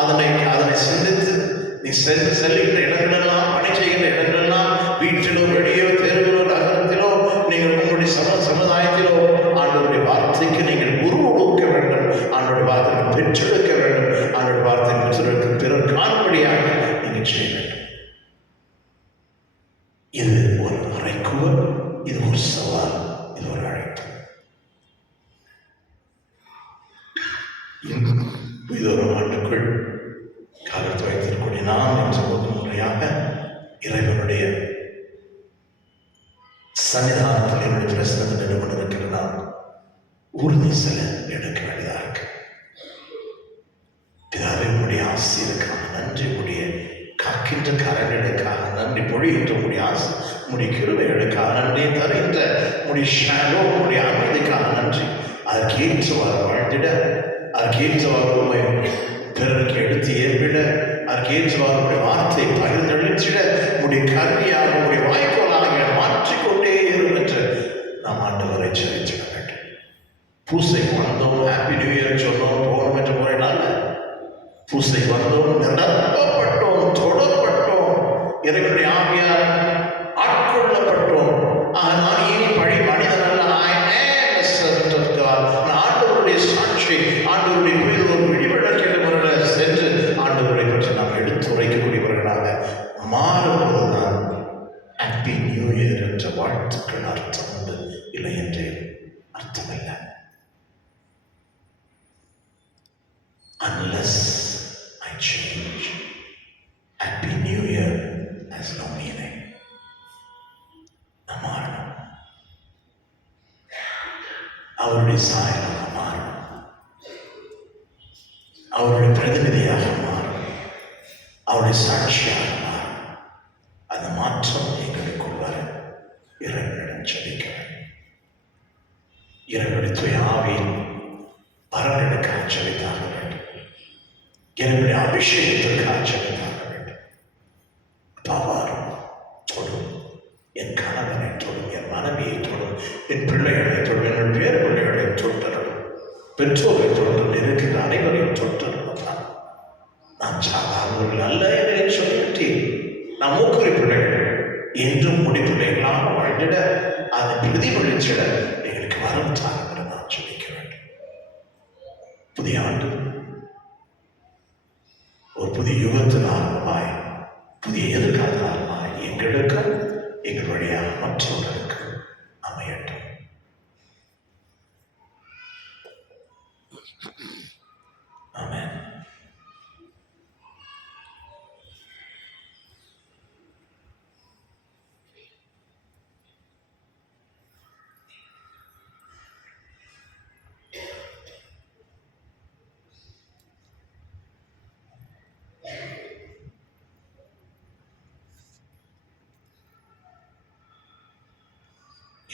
அதனை சிந்தித்து நீ செல்கின்ற இடங்களெல்லாம், பணி செய்கின்ற இடங்களெல்லாம், வீட்டிலோ வெளியோ தெருவிலோ நகரத்திலோ நீங்கள் உங்களுடைய சமுதாயத்திலோ ஆண்டவருடைய வார்த்தைக்கு நீங்கள் உருவொடுக்க வேண்டும். ஆண்டவருடைய வார்த்தையை பெற்றெடுக்க வேண்டும். ஆண்டவருடைய வார்த்தை பெற்றெடுக்க பிறர் காணும்படியாக நீங்கள் செய்ய வேண்டும். இது ஒரு அறைக்கூவல், இது ஒரு சவால், இது ஒரு அழைப்பு. இது ஒரு ஆண்டுக்குள் காலத்து வைத்திருக்கூடிய நாம் என்ற முதல் முறையாக இறைவனுடைய சன்னிதானத்தில் என்னுடைய பிரசனத்தில் நிறுவனத்திற்கு நாம் உறுதி சில எடுக்க வேண்டியதாக இருக்கு. பிதாவை உடைய ஆசிரியருக்காக நன்றி, உடைய காக்கின்ற கரங்களுக்காக நன்றி, பொழிகின்ற உடைய ஆசை, உடைய கிருபைகளுக்காக நன்றி, தருகின்ற உடைய ஷாலோ, உடைய அமைதிக்காக நன்றி. அதற்கு ஏற்றவாறு வாழ்ந்திட, அதற்கு ஏற்றவாறு உண்மை பிறருக்கு எடுத்து ஏற்பிட, அதற்கு ஏற்றவாறு உடைய வார்த்தை பகிர்ந்தளிச்சிட, உடைய கல்வியாக, உடைய வாய்ப்புகளாக மாற்றிக்கொண்டே இருக்கும் என்று நாம் ஆண்டவரை செலுத்திட வேண்டும். பூசை வந்தோம், ஹாப்பி நியூ இயர் சொன்னோம், போனோம் என்ற முறையினால் பூசை வந்தோம், நிரப்பப்பட்டோம், தொடப்பட்டோம், இறைவனுடைய ஆவியால் ஆட்கொள்ளப்பட்டோம். நான் இனி பழி மனிதன் அல்ல, ஆண்டவருடைய சாட்சி, ஆண்டவருடைய ஒரு விழிவழக்கில் சென்று ஆண்டவரை பற்றி நாம் எடுத்துரைக்கக்கூடியவர்களாக மாறுவதுதான் ஹாப்பி நியூ இயர் என்ற வாழ்த்துக்கள் அர்த்தம் உண்டு. இல்லை என்று அர்த்தமில்லை. Unless I change, Happy New Year has no meaning. நாம் மாறணும். அவருடைய சாயலாக மாறணும். அவருடைய பிரதிநிதியாக மாறணும். அவருடைய சாட்சியாக மாறணும். அந்த மாற்றம் எங்களுக்குள் வர இறைவனிடம் ஜெபிக்க வேண்டும். இறைவனுடைய தூய ஆவியின் வரங்களுக்காக ஜெபித்தாக வேண்டும். என்னுடைய அபிஷேகத்திற்காக ஜெபித்தாக வேண்டும். பாவாரும் தொடும், என் கணவனை தொடும், என் மனைவியை தொடும், என் பிள்ளைகளை தொடும், என்னுடைய பேர பிள்ளைகளை தொட்டரும், பெற்றோரை தொட்டு இருக்கிற அனைவரையும் தொட்டரும் தான். நான் சாதாரணவர்கள் அல்ல என்று சொல்லிவிட்டு நாம் ஊக்குவி பிள்ளைகள் என்றும் முடி பிள்ளைகளாக வாழ்ந்திட, அதை பிரதிபலிச்சிட எங்களுக்கு வரம் தாங்க நான் சொல்லிக்க வேண்டும். புதிய ஆண்டு ஒரு புதிய யுகத்தின் ஆரம்பமாய், புதிய எதிர்கால ஆரம்பமாய் எங்களுக்கும் எங்கள் வழியாக மற்றவர்களுக்கும் அமையட்டும். ஆமென்.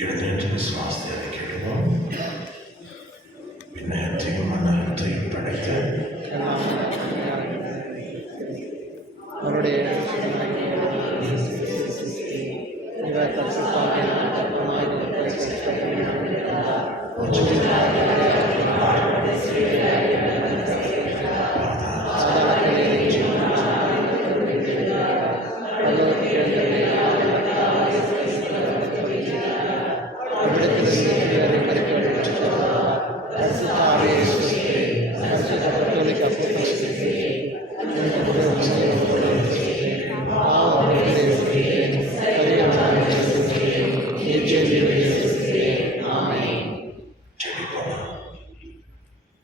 எழுந்திருந்து விசுவாசத்தை அறிக்கையிடுவோம். விண்ணகத்தையும் மன்னகத்தையும் படைத்த அவருடைய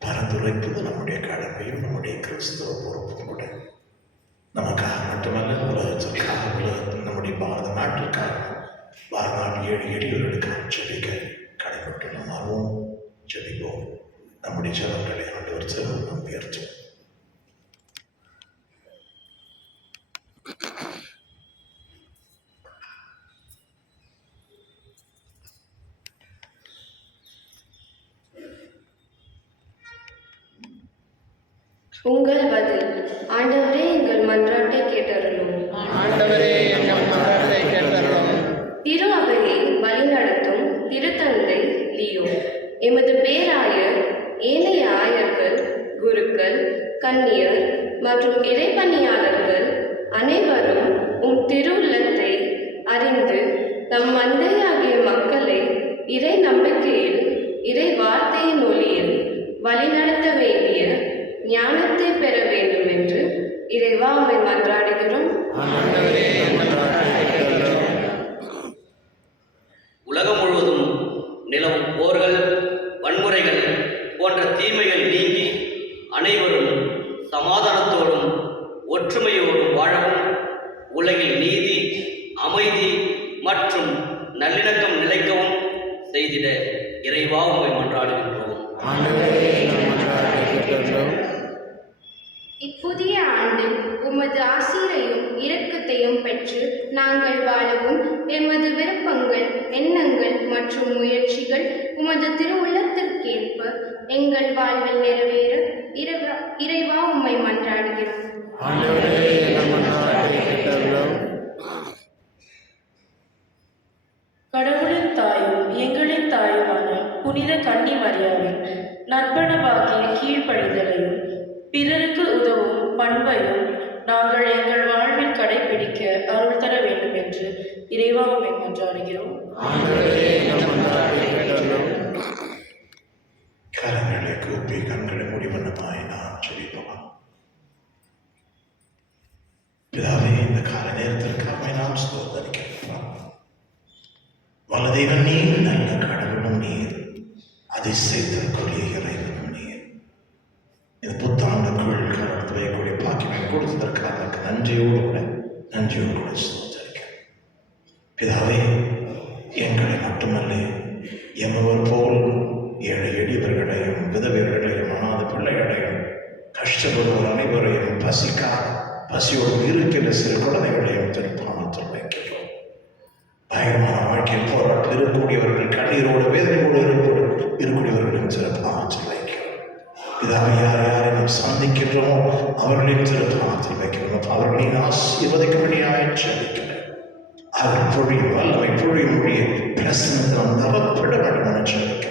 பரந்துரைப்பது நம்முடைய கடமையும் நம்முடைய கிறிஸ்தவ பொறுப்பும் கூட. நமக்காக மட்டுமல்ல, உலகத்திற்காக, நம்முடைய பாரத நாட்டிற்காக, பாரத நாட்டு 7 எளியவர்களுக்காக ஜெபிக்க கடைபட்டு நாம் ஆர்வம் ஜெபிப்போம். நம்முடைய ஜெபங்களை ஆண்டவர் செல்வம் உயர்த்தும். உங்கள் பதில். ஆண்டவரே, எங்கள் மன்றாட்டை கேட்டருளும். ஆண்டவரே, எங்கள் இறை நம்பிக்கையில் இறை வார்த்தையின் ஒளியில் வழிநடத்த வேண்டிய ஞானத்தை பெற வேண்டும் என்று இறைவா உம்மை மன்றாடுகிறோம். உலகம் முழுவதும் நிலவும் போர்கள், வன்முறைகள் போன்ற தீமைகள் நீங்கி அனைவரும் சமாதானத்தோடும் ஒற்றுமையோடும் வாழவும், உலகில் நீதி, அமைதி மற்றும் நல்லிணக்கம் நிலைக்கவும் செய்திட இறைவா உம்மை மன்றாடுகின்றோம். இப்புதிய ஆண்டில் உமது ஆசீரையும் இரக்கத்தையும் பெற்று நாங்கள் வாழவும் எமது விருப்பங்கள், எண்ணங்கள் மற்றும் முயற்சிகள் உமது திருவுள்ளத்திற்கேற்ப எங்கள் வாழ்வில் நிறைவேற இறைவா உம்மை மன்றாடுகிறோம். கடவுளின் தாயும் எங்களின் தாயுமான புனித கன்னி மரியாவின் நற்பணமாகிய கீழ்ப்படிதலையும் பிறருக்கு உதவும் பண்பையும் நாங்கள் எங்கள் வாழ்வில் கடைபிடிக்க அருள் தர வேண்டும் என்று இறைவா உம்மை மன்றாடுகிறோம். கரங்களை கூப்பி கண்களை முடிவண்ணமாய் நாம் ஜெபிப்போம். பிதாவே, இந்த கால நேரத்திற்காக நாம் ஸ்தோத்திரிக்கிறோம். வல்லதேவன் நீர், நல்ல கடவுளும் நீர், அதிசயத்திற்குரிய இறைவனும் நீர். இந்த புத்தாண்டுக்குள் கடந்து வைக்கக்கூடிய பாக்கியம் கொடுத்ததற்காக நன்றியோடு கூட ஸ்தோத்திரிக்கிறோம். பிதாவே, எங்களை மட்டுமல்ல, எம்மவர் போல் ஏழை எளியவர்களையும் விதவையர்களையும் அனாத பிள்ளைகளையும் கஷ்டப்படுவோர் அனைவரையும் பசியோடு இருக்கின்ற சிறு குழந்தைகளையும் திருப்பாமத்தில் வைக்கிறோம். பயங்கரமான வாழ்க்கையில் போராட்டத்தில் இருக்கக்கூடியவர்கள், கண்ணீரோடு வேதனையோடு இருக்கக்கூடியவர்களையும் திருப்பாமத்தில் வைக்கிறோம். இதாக யார் யாரை நாம் சந்திக்கின்றோமோ அவர்களையும் திருப்பாமத்தில் வைக்கிறோம். அவர்களின் ஆசீர்வதிக்கும்படியாக ஜெபிக்கிறேன். அவர் பொழியும் வல்லமை பொழியும் மொழிய பிரசனத்தில் நிரப்பட வேண்டும் என ஜெபிக்கிறேன்.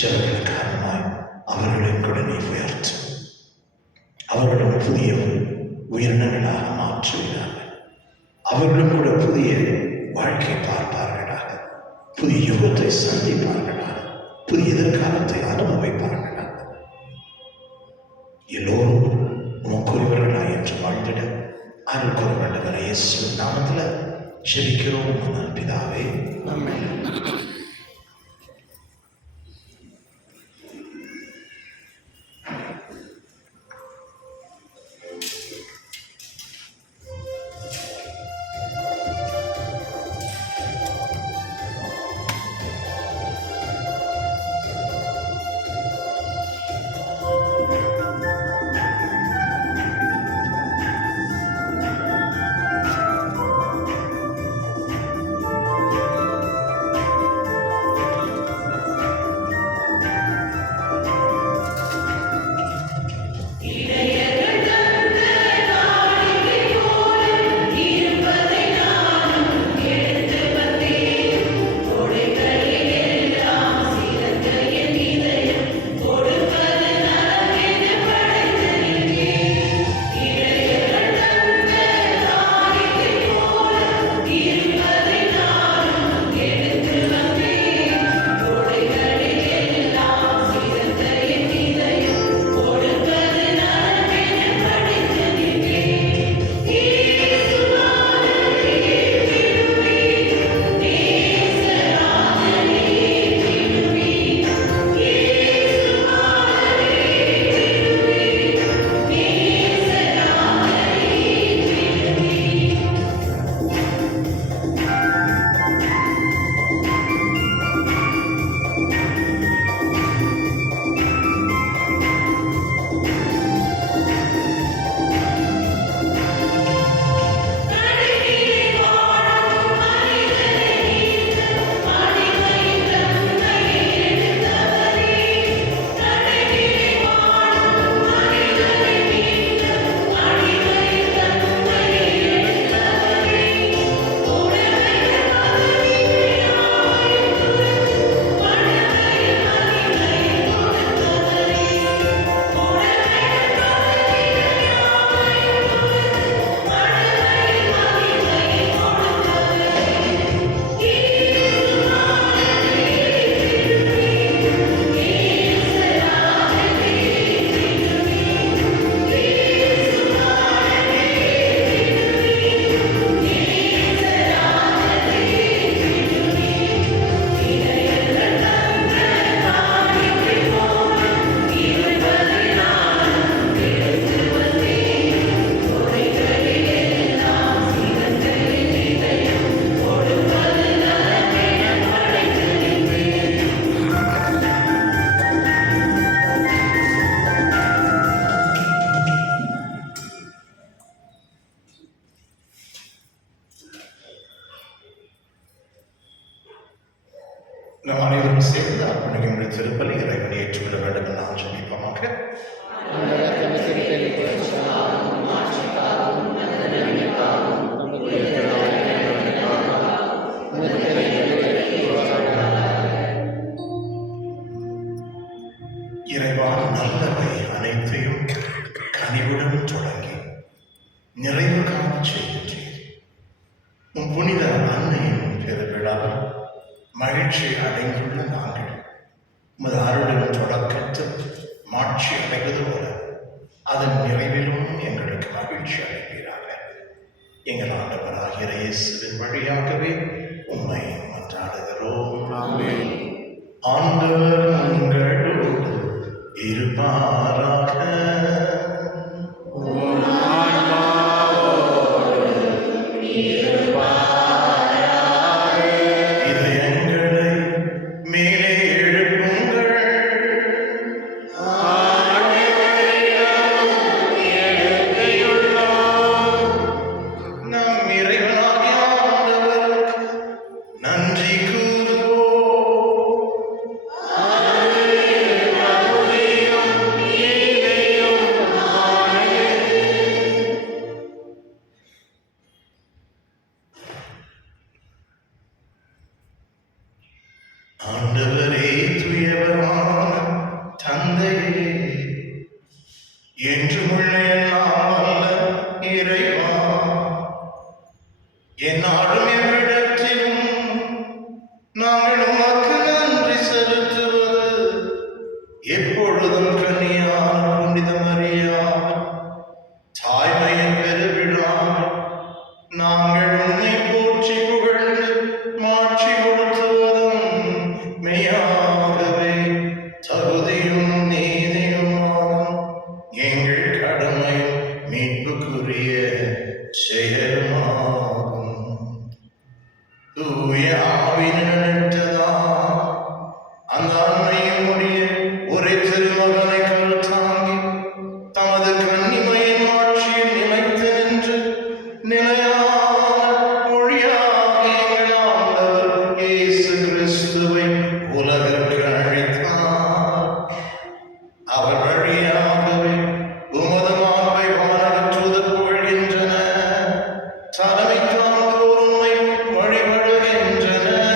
ஜெபத்தின் காரணமாய் அவர்களின் கூட நீ உயர்த்தும், அவர்களும் புதிய உயிரினங்களாக மாற்றுகிறார்கள். அவர்களும் கூட புதிய வாழ்க்கை பார்ப்பார்களாக, புதிய யுகத்தை சந்திப்பார்களாக, புதிய எதிர்காலத்தை அனுபவிப்பார்களாக. எல்லோரும் உமக்குரியவர்களாய் என்று வாழ்ந்திட அருள் கூற வேண்டும் என இயேசு நாமத்தில் ஜெபிக்கிறோம் பிதாவே. ஆமென். நம் அனைவரும் சேர்ந்து அர்ப்பணிக்கின்ற திருப்பலி இறைவனை ஏற்றுக்கொள்ள வேண்டும் என்று நாம் ஜெபிப்போமாக. இறைவா, நல்லவை அனைத்தையும் கனிவுடன் தொடங்கி நிறைவு காண செய்கின்றீர். உன் புனித அன்னையின் பெருவிழாவில் மகிழ்ச்சி அடைந்துள்ள நாங்கள் உமது அருளின் தொடக்கத்தில் மாட்சி அடைவது போல அதன் நிறைவிலும் எங்களுக்கு மகிழ்ச்சி அடைவீராக. எங்கள் ஆண்டவராகிய இயேசுவின் வழியாகவே உம்மை மன்றாடுகிறோம். ஆண்டவர் உங்களோடு இருப்பாராக. இதயங்களை மேலே எழுப்புங்கள். நம் இறைவனாகிய ஆண்டவருக்கு நன்றி கூறுவோம். ஆண்டவரே, தூயவரான தந்தையே, என்று உள்ள எல்லாம் வல்ல இறைவா, எந்நாளும் எவ்விடத்திலும் நாங்கள் உமக்கு நன்றி செலுத்துவது எப்பொழுதும் கன்னியான புனித மரியாள் தாய்மையின் பெருவிழாவில் நாங்கள் உன்னை போற்றி புகழ்ந்து மாட்சி கொடுத்துவதும் மெய்யாகவே தகுதியும் நீதியுமாகும் எங்கள் கடமையும் மீட்புக்குரிய செயலுமாகும். தூய ஆவியினற்றதா அந்த அன்னையினுடைய ஒரே திருமகனை கருத்தாங்கி தமது கன்னிமையின் ஆட்சியில் நிலைத்து நின்று நிலையான மொழியாகிய எங்கள் ஆண்டவர் இயேசு கிறிஸ்துவை உலகிற்கு அழைத்தார். அவர் வழியாகவே உமது மாண்பை வானகற்றுதல் புகழ்கின்றன. தலைமை தாழ்ந்தோர் உம்மை வழிபடுகின்றனர்.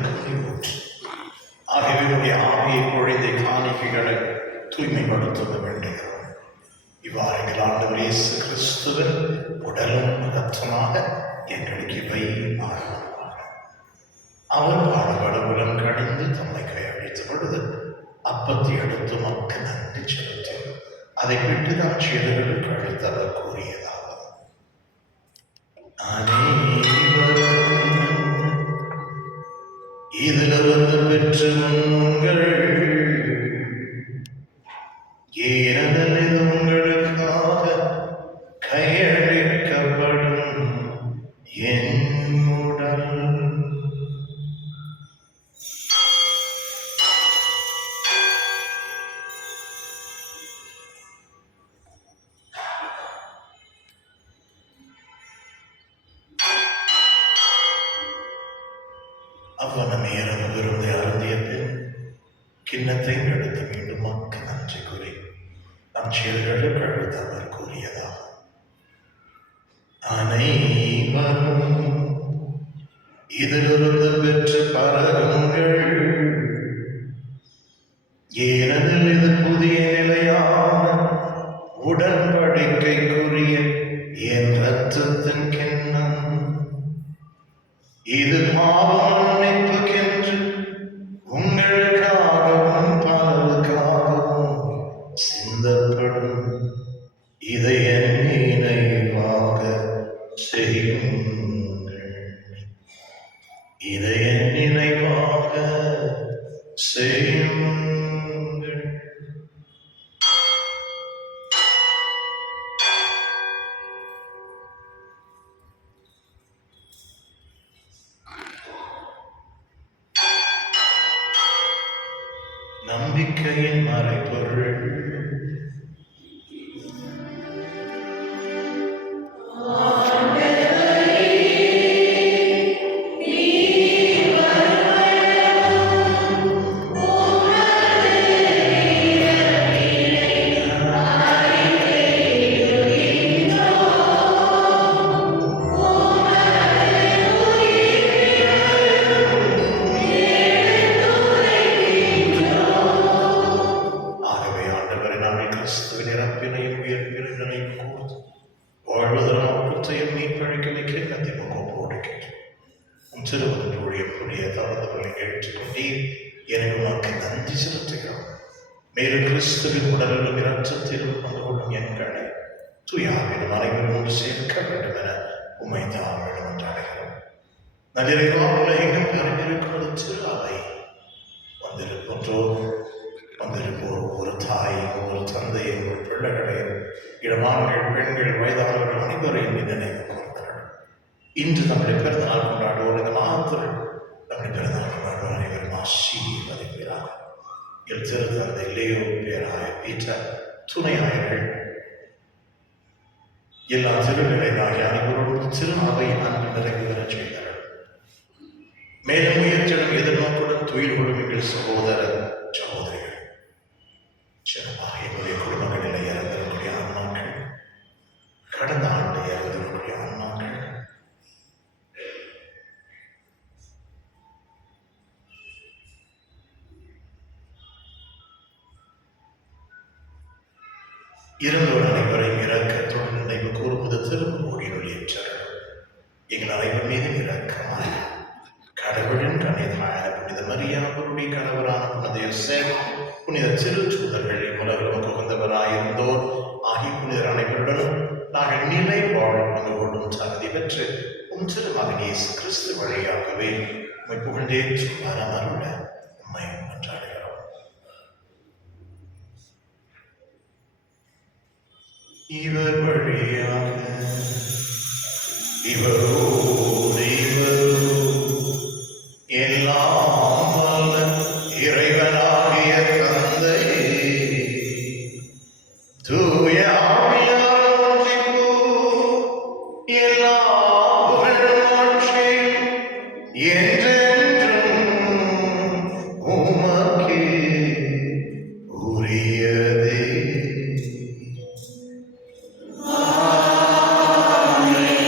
இறக்குமதி ஊற்று. ஆகியவருடைய ஆவியை பொழிந்த காணிக்கைகளை தூய்மைப்படுத்த வேண்டுகிறோம். இவ்வாறு எங்கள் ஆண்டவர் இயேசு கிறிஸ்துவின் உடலும் இரத்தமாக எங்களுக்கு இவை மாறுவாங்க. அவர் பாடுபடவுலம் கடிந்து தம்மை கையளித்த பொழுது அப்பத்தை எடுத்து மக்கு நன்றி செலுத்தி அதை விட்டு தான் சீடர்களுக்கு அழைத்து அவர் கூறியதாவது: இதிலிருந்து பெற்று உங்கள் ஏனெனில் இது உங்களுக்காக கையளிக்கப்படும் என் உடல். அவ்வனமே இரவு விருந்தை அருந்திய பின் கிண்ணத்தை எடுத்து மீண்டும் மக்கு நன்றி கூறி நம் சீடர்களுக்கு அழைத்து அவர் கூறியதாகும்: அனைவரும் இதிலிருந்து பெற்று பரவுங்கள். ஏனெனில் இது புதிய நிலையான உடன்படிக்கைக்குரிய என் இரத்தத்தின் கிண்ணம். இது பாவ மன்னிப்புக்கென்று உங்களுக்காகவும் பலருக்காகவும் சிந்தப்படும். இதை என் நினைவாக செய்யுங்கள். இதை என் நினைவாக செய்யுங்கள். நம்பிக்கையின் மறைபொருள். மேலும் கிறிஸ்துவின் உடலிலும் இரத்தத்திலும் பங்கு கொள்ளும் எண்களை தூயாவிலும் அனைவரும் சேர்க்க வேண்டும் என உம்மை தாழ்விடம் என்றாடுகிறோம். நன்றிறைவா, உலகெங்கும் பரவியிருக்கிறது திரு அவை வந்திருப்போர் ஒரு தாய், ஒரு தந்தையை, ஒரு பிள்ளைகளையும், இடமான்கள், பெண்கள், வயதானவர்கள் அனைவரையும் நினைவு கூர்ந்தார்கள். இன்று நம்முடைய பிறந்தநாள் கொண்டாடுவோர், இந்த மாதத்தில் நம்முடைய பிறந்தநாள் கொண்டாடுவோர் அனைவரும் ஆசீர்வதிப்பீராக. திருத்தந்தை லேயோ பேராய பீட்டர் துணையாயர்கள் எல்லா திருநிலையாகிய அனைவரோடும் திரு அவை அன்பு நிறைவு பெறச் செய்தார்கள். மேலும் முயற்சியுடன் எதிர்நோக்குடன் துயில் கொள்ளும் எங்கள் சகோதர சகோதரிகள், சிறப்பாக எங்களுடைய குடும்பங்களில் இறந்தவர்களுடைய ஆன்மாக்கள், கடந்த ஆண்டு இறந்தவர்களுடைய ஆன்மாக்கள், இருந்தோர் அனைவரையும் இரக்கத்துடன் நினைவு கூறுவது திரும்ப ஓடியுள்ள எங்கள் அனைவர் மீதும் இரக்கமாய் கடவுளின் கனிதான புனித மரியா, அவருடைய கணவரான புனித யோசேப்பு, புனித திருத்தூதர்கள், இவ்வுலகிலும் உகந்தவராயிருந்தோர் ஆகிய புனிதர் அனைவருடனும் நாங்கள் நிலை வாழ பங்கு கொள்ளும் தகுதி பெற்று உம் திருமகன் இயேசு கிறிஸ்து வழியாகவே உம்மை புகழ்ந்தேற்று வரமருள உம்மை மன்றாடுகிறோம். இவர் வழியாக இவரோடு எல்லாம் வல்ல இறைவனாகிய தந்தையே, தூய ஆவியார் ஒன்றிப்பு எல்லா புகழும் ஆட்சியும் என்றென்றும் உமக்கே உரியதே. ஆமென்.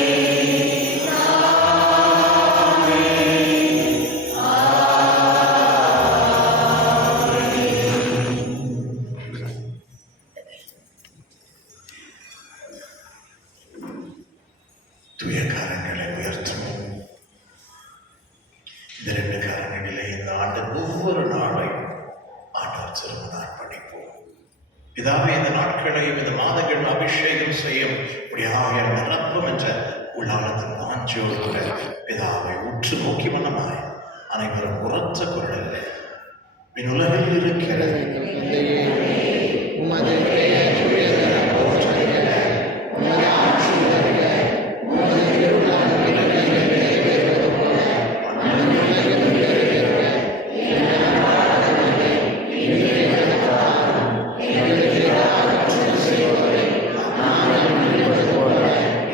ஒவ்வொரு நாளையும் ஆண்டவர் திரும்ப அர்ப்பணிப்போம். பிதாவே, இந்த நாட்களையும் இந்த மாதங்கள் அபிஷேகம் செய்யும் முடியாத நிரப்பும் என்ற உள்ளானத்தின் வாஞ்சியோடு கூட பிதாவை உற்று நோக்கி வண்ணமாய் அனைவரும் உரத்த குரலில் விண்ணுலகில் இருக்கிற உமது பெயர் தூயதென போற்றுக. உமது ஆட்சி வருக. உமது திருவுளம் விண்ணுலகில் நிறைவேறுவது போல மண்ணுலகிலும் நிறைவேறுக. எங்கள் அன்றாட உணவை இன்று எங்களுக்கு தாரும். எங்களுக்கு எதிராக குற்றம் செய்வோரை நாங்கள் மன்னிப்பது போல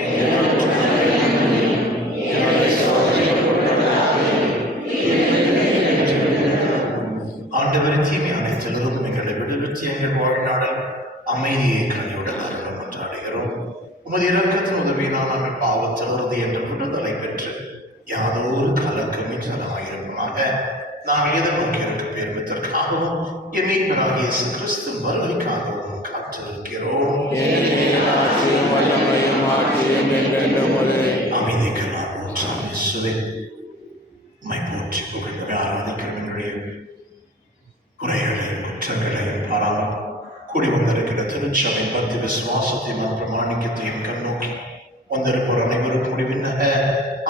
எங்கள் குற்றங்களை மன்னியும். எங்களை சோதனைக்கு உட்படாதேயும் தீமையிலிருந்து எங்களை விடுவித்தருளும். ஆண்டவர் தீமை அனைத்திலிருந்தும் எங்களை விடுவித்து எங்கள் வாழ்நாளில் அமைதியை கனியுடன் அருளும் என்று அடைகிறோம். உமது இரக்கத்தின் உதவியினால் நாங்கள் பாவத்திலிருந்து என்ற விடுதலை பெற்று யாதொரு கலக்கமின்றலாயிருக்குமாக நாங்கள் எதிர்நோக்கி இருக்க பெருமிதற்காகவும் என் மீட்பராகிய இயேசு கிறிஸ்து வருகைக்காகவும் காத்திருக்கிறோம். அமைதிக்கு நான் மூன்றாம் இயேசுவே உம்மை போற்றி புகழ்ந்து ஆராதிக்கிறோம். எங்களுடைய குறைகளையும் குற்றங்களையும் பாராமல் கூடி வந்திருக்கிற திருச்சபை பக்தி விசுவாசத்தையும் பிரமாணிக்கத்தையும் கண்ணோக்கி வந்திருப்போர் அனைவரும் முடிவின்னக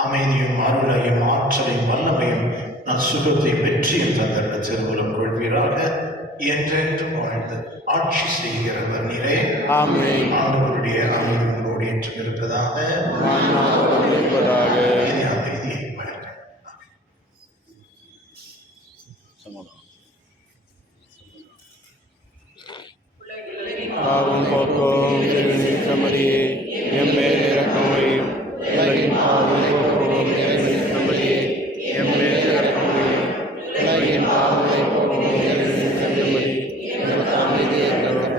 அமைதியும் அருளையும் ஆற்றலையும் வல்லமையும் நான் சுகத்தை வெற்றியும் தந்திருந்த திருவுலம் கொள்வீராக என்றென்றும் வாழ்ந்து ஆட்சி செய்கிறவர் நீரே. ஆண்டவருடைய அனைவரோடு என்றும் இருப்பதாக அமைதியை பயிர். பாவம் போக்கும் திருநீக்கமரியே எம்மேல் இரக்கமையும் உலகின் பாவம் போக்கும் திருநீக்கமரியே எம்மேல் இரக்கமையும் உலகின் பாவத்தை போக்கும் திருநீக்கமரியே எங்களுக்கு அமைதியை தரும்.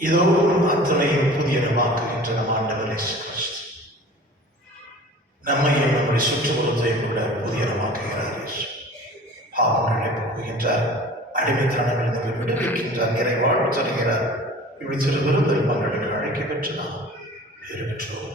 இதோ அத்தனையும் புதியனவாக்குகின்ற நம் ஆண்டவர் இயேசு கிறிஸ்து நம்மையும் நம்முடைய சுற்றுப்புறத்தையும் கூட புதியனவாக்குகிறார். இயேசு பாவங்களை போக்குகின்றார், அடிமைத்தனங்கள் நம்மை விடுவிக்கின்றார், நிறைவாழ்வு தருகிறார். இப்படி சிறு விருந்தில் பங்களுக்கு அழைக்க பெற்று நாம் பேறு பெற்றோம்.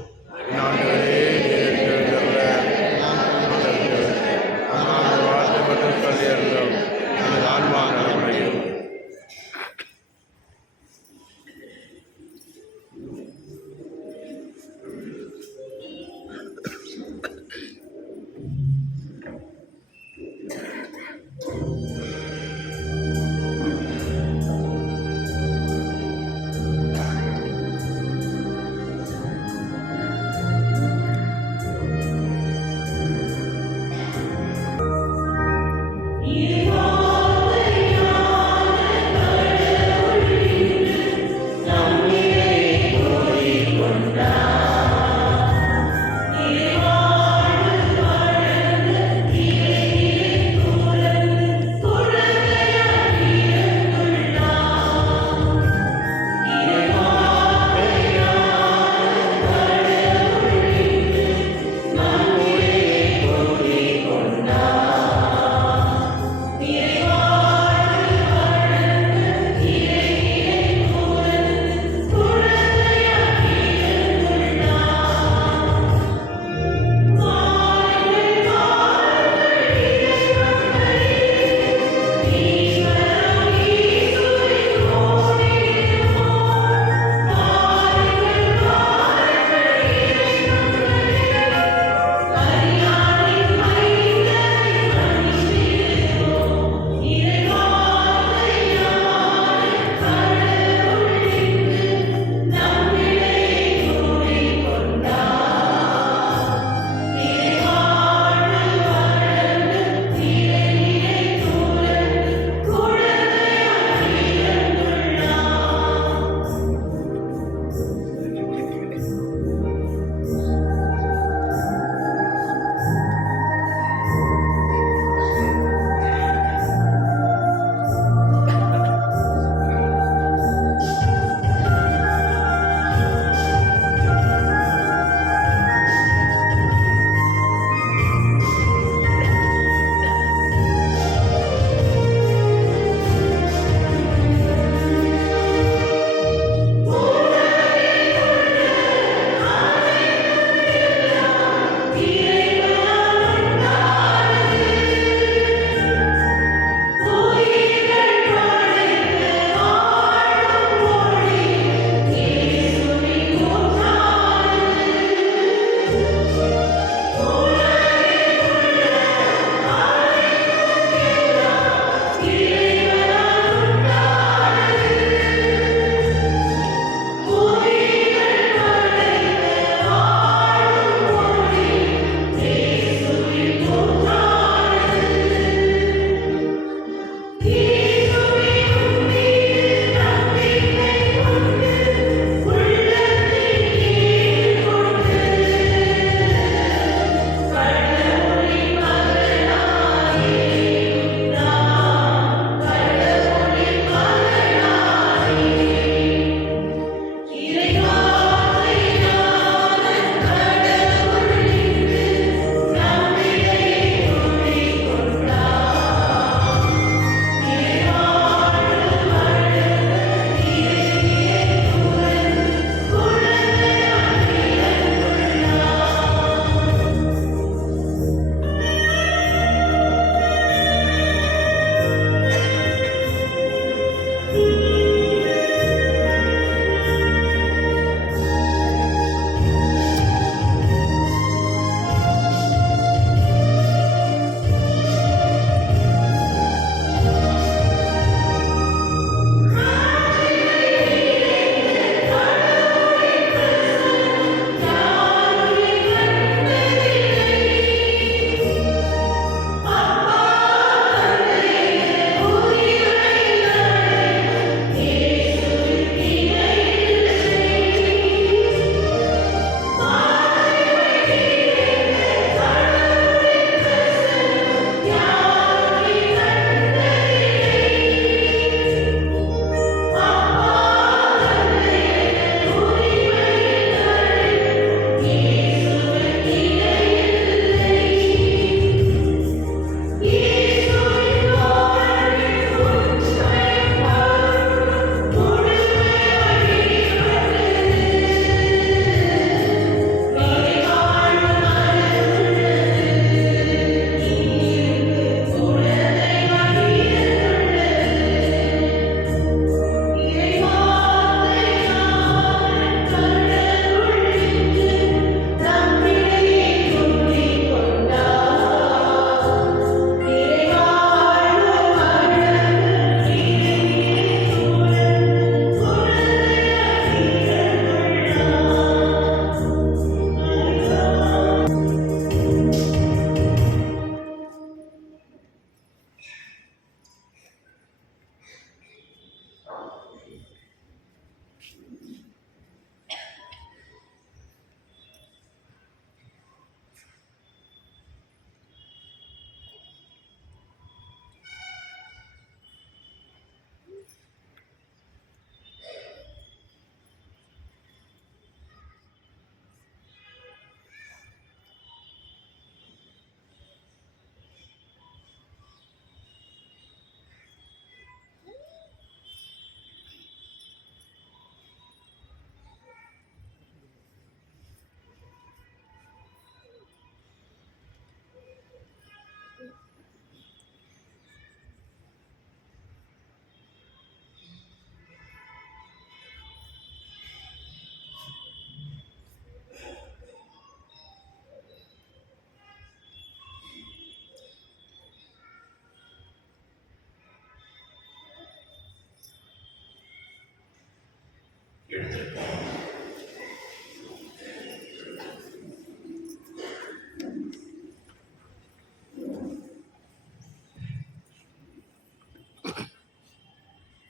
எழுந்திருப்போம்.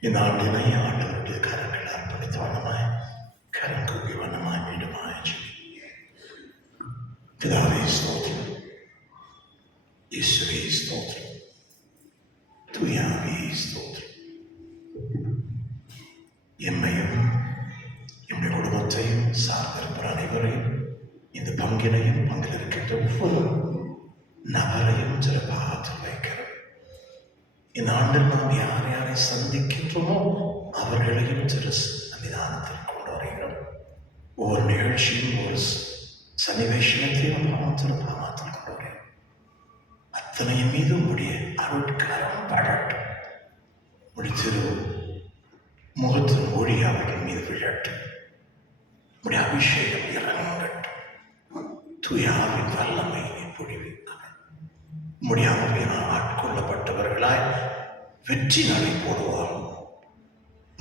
இந்த ஆண்டினை ஆண்டவருடைய கரங்கள் அர்ப்பணித்த வண்ணமாய் கரம் கூப்பி வண்ணமாய் மீண்டுமாய் பிதாவே ஸ்தோத்திரம், இயேசுவே ஸ்தோத்திரம், தூயாவே ஸ்தோத்திரம். எம்மையும் எம்முடைய குடும்பத்தையும் சார்ந்திருக்கிற அனைவரையும் இந்த பங்கினையும் பங்கில் இருக்கின்ற ஒவ்வொரு நபரையும் சிறப்பாக வைக்கிறோம். இந்த ஆண்டில் நாம் யார் யாரை சந்திக்கின்றோமோ அவர்களையும் திரு சன்னிதானத்தில் கொண்டு வருகிறோம். ஒவ்வொரு நிகழ்ச்சியும் ஒரு சன்னிவேஷனத்தையும் பாவத்தில் கொண்டு வருகிறோம். அத்தனையும் மீது உடைய அருட்காரம் படட்டும். முடித்திரு முகத்தின் ஒளி அவர்கள் மீது விழட்டும். உடைய அபிஷேகம் இறங்கட்டும். தூயாவின் வல்லமையை பொழிவினார். முடியாமையினால் ஆட்கொள்ளப்பட்டவர்களாய் வெற்றி நடை போடுவார்.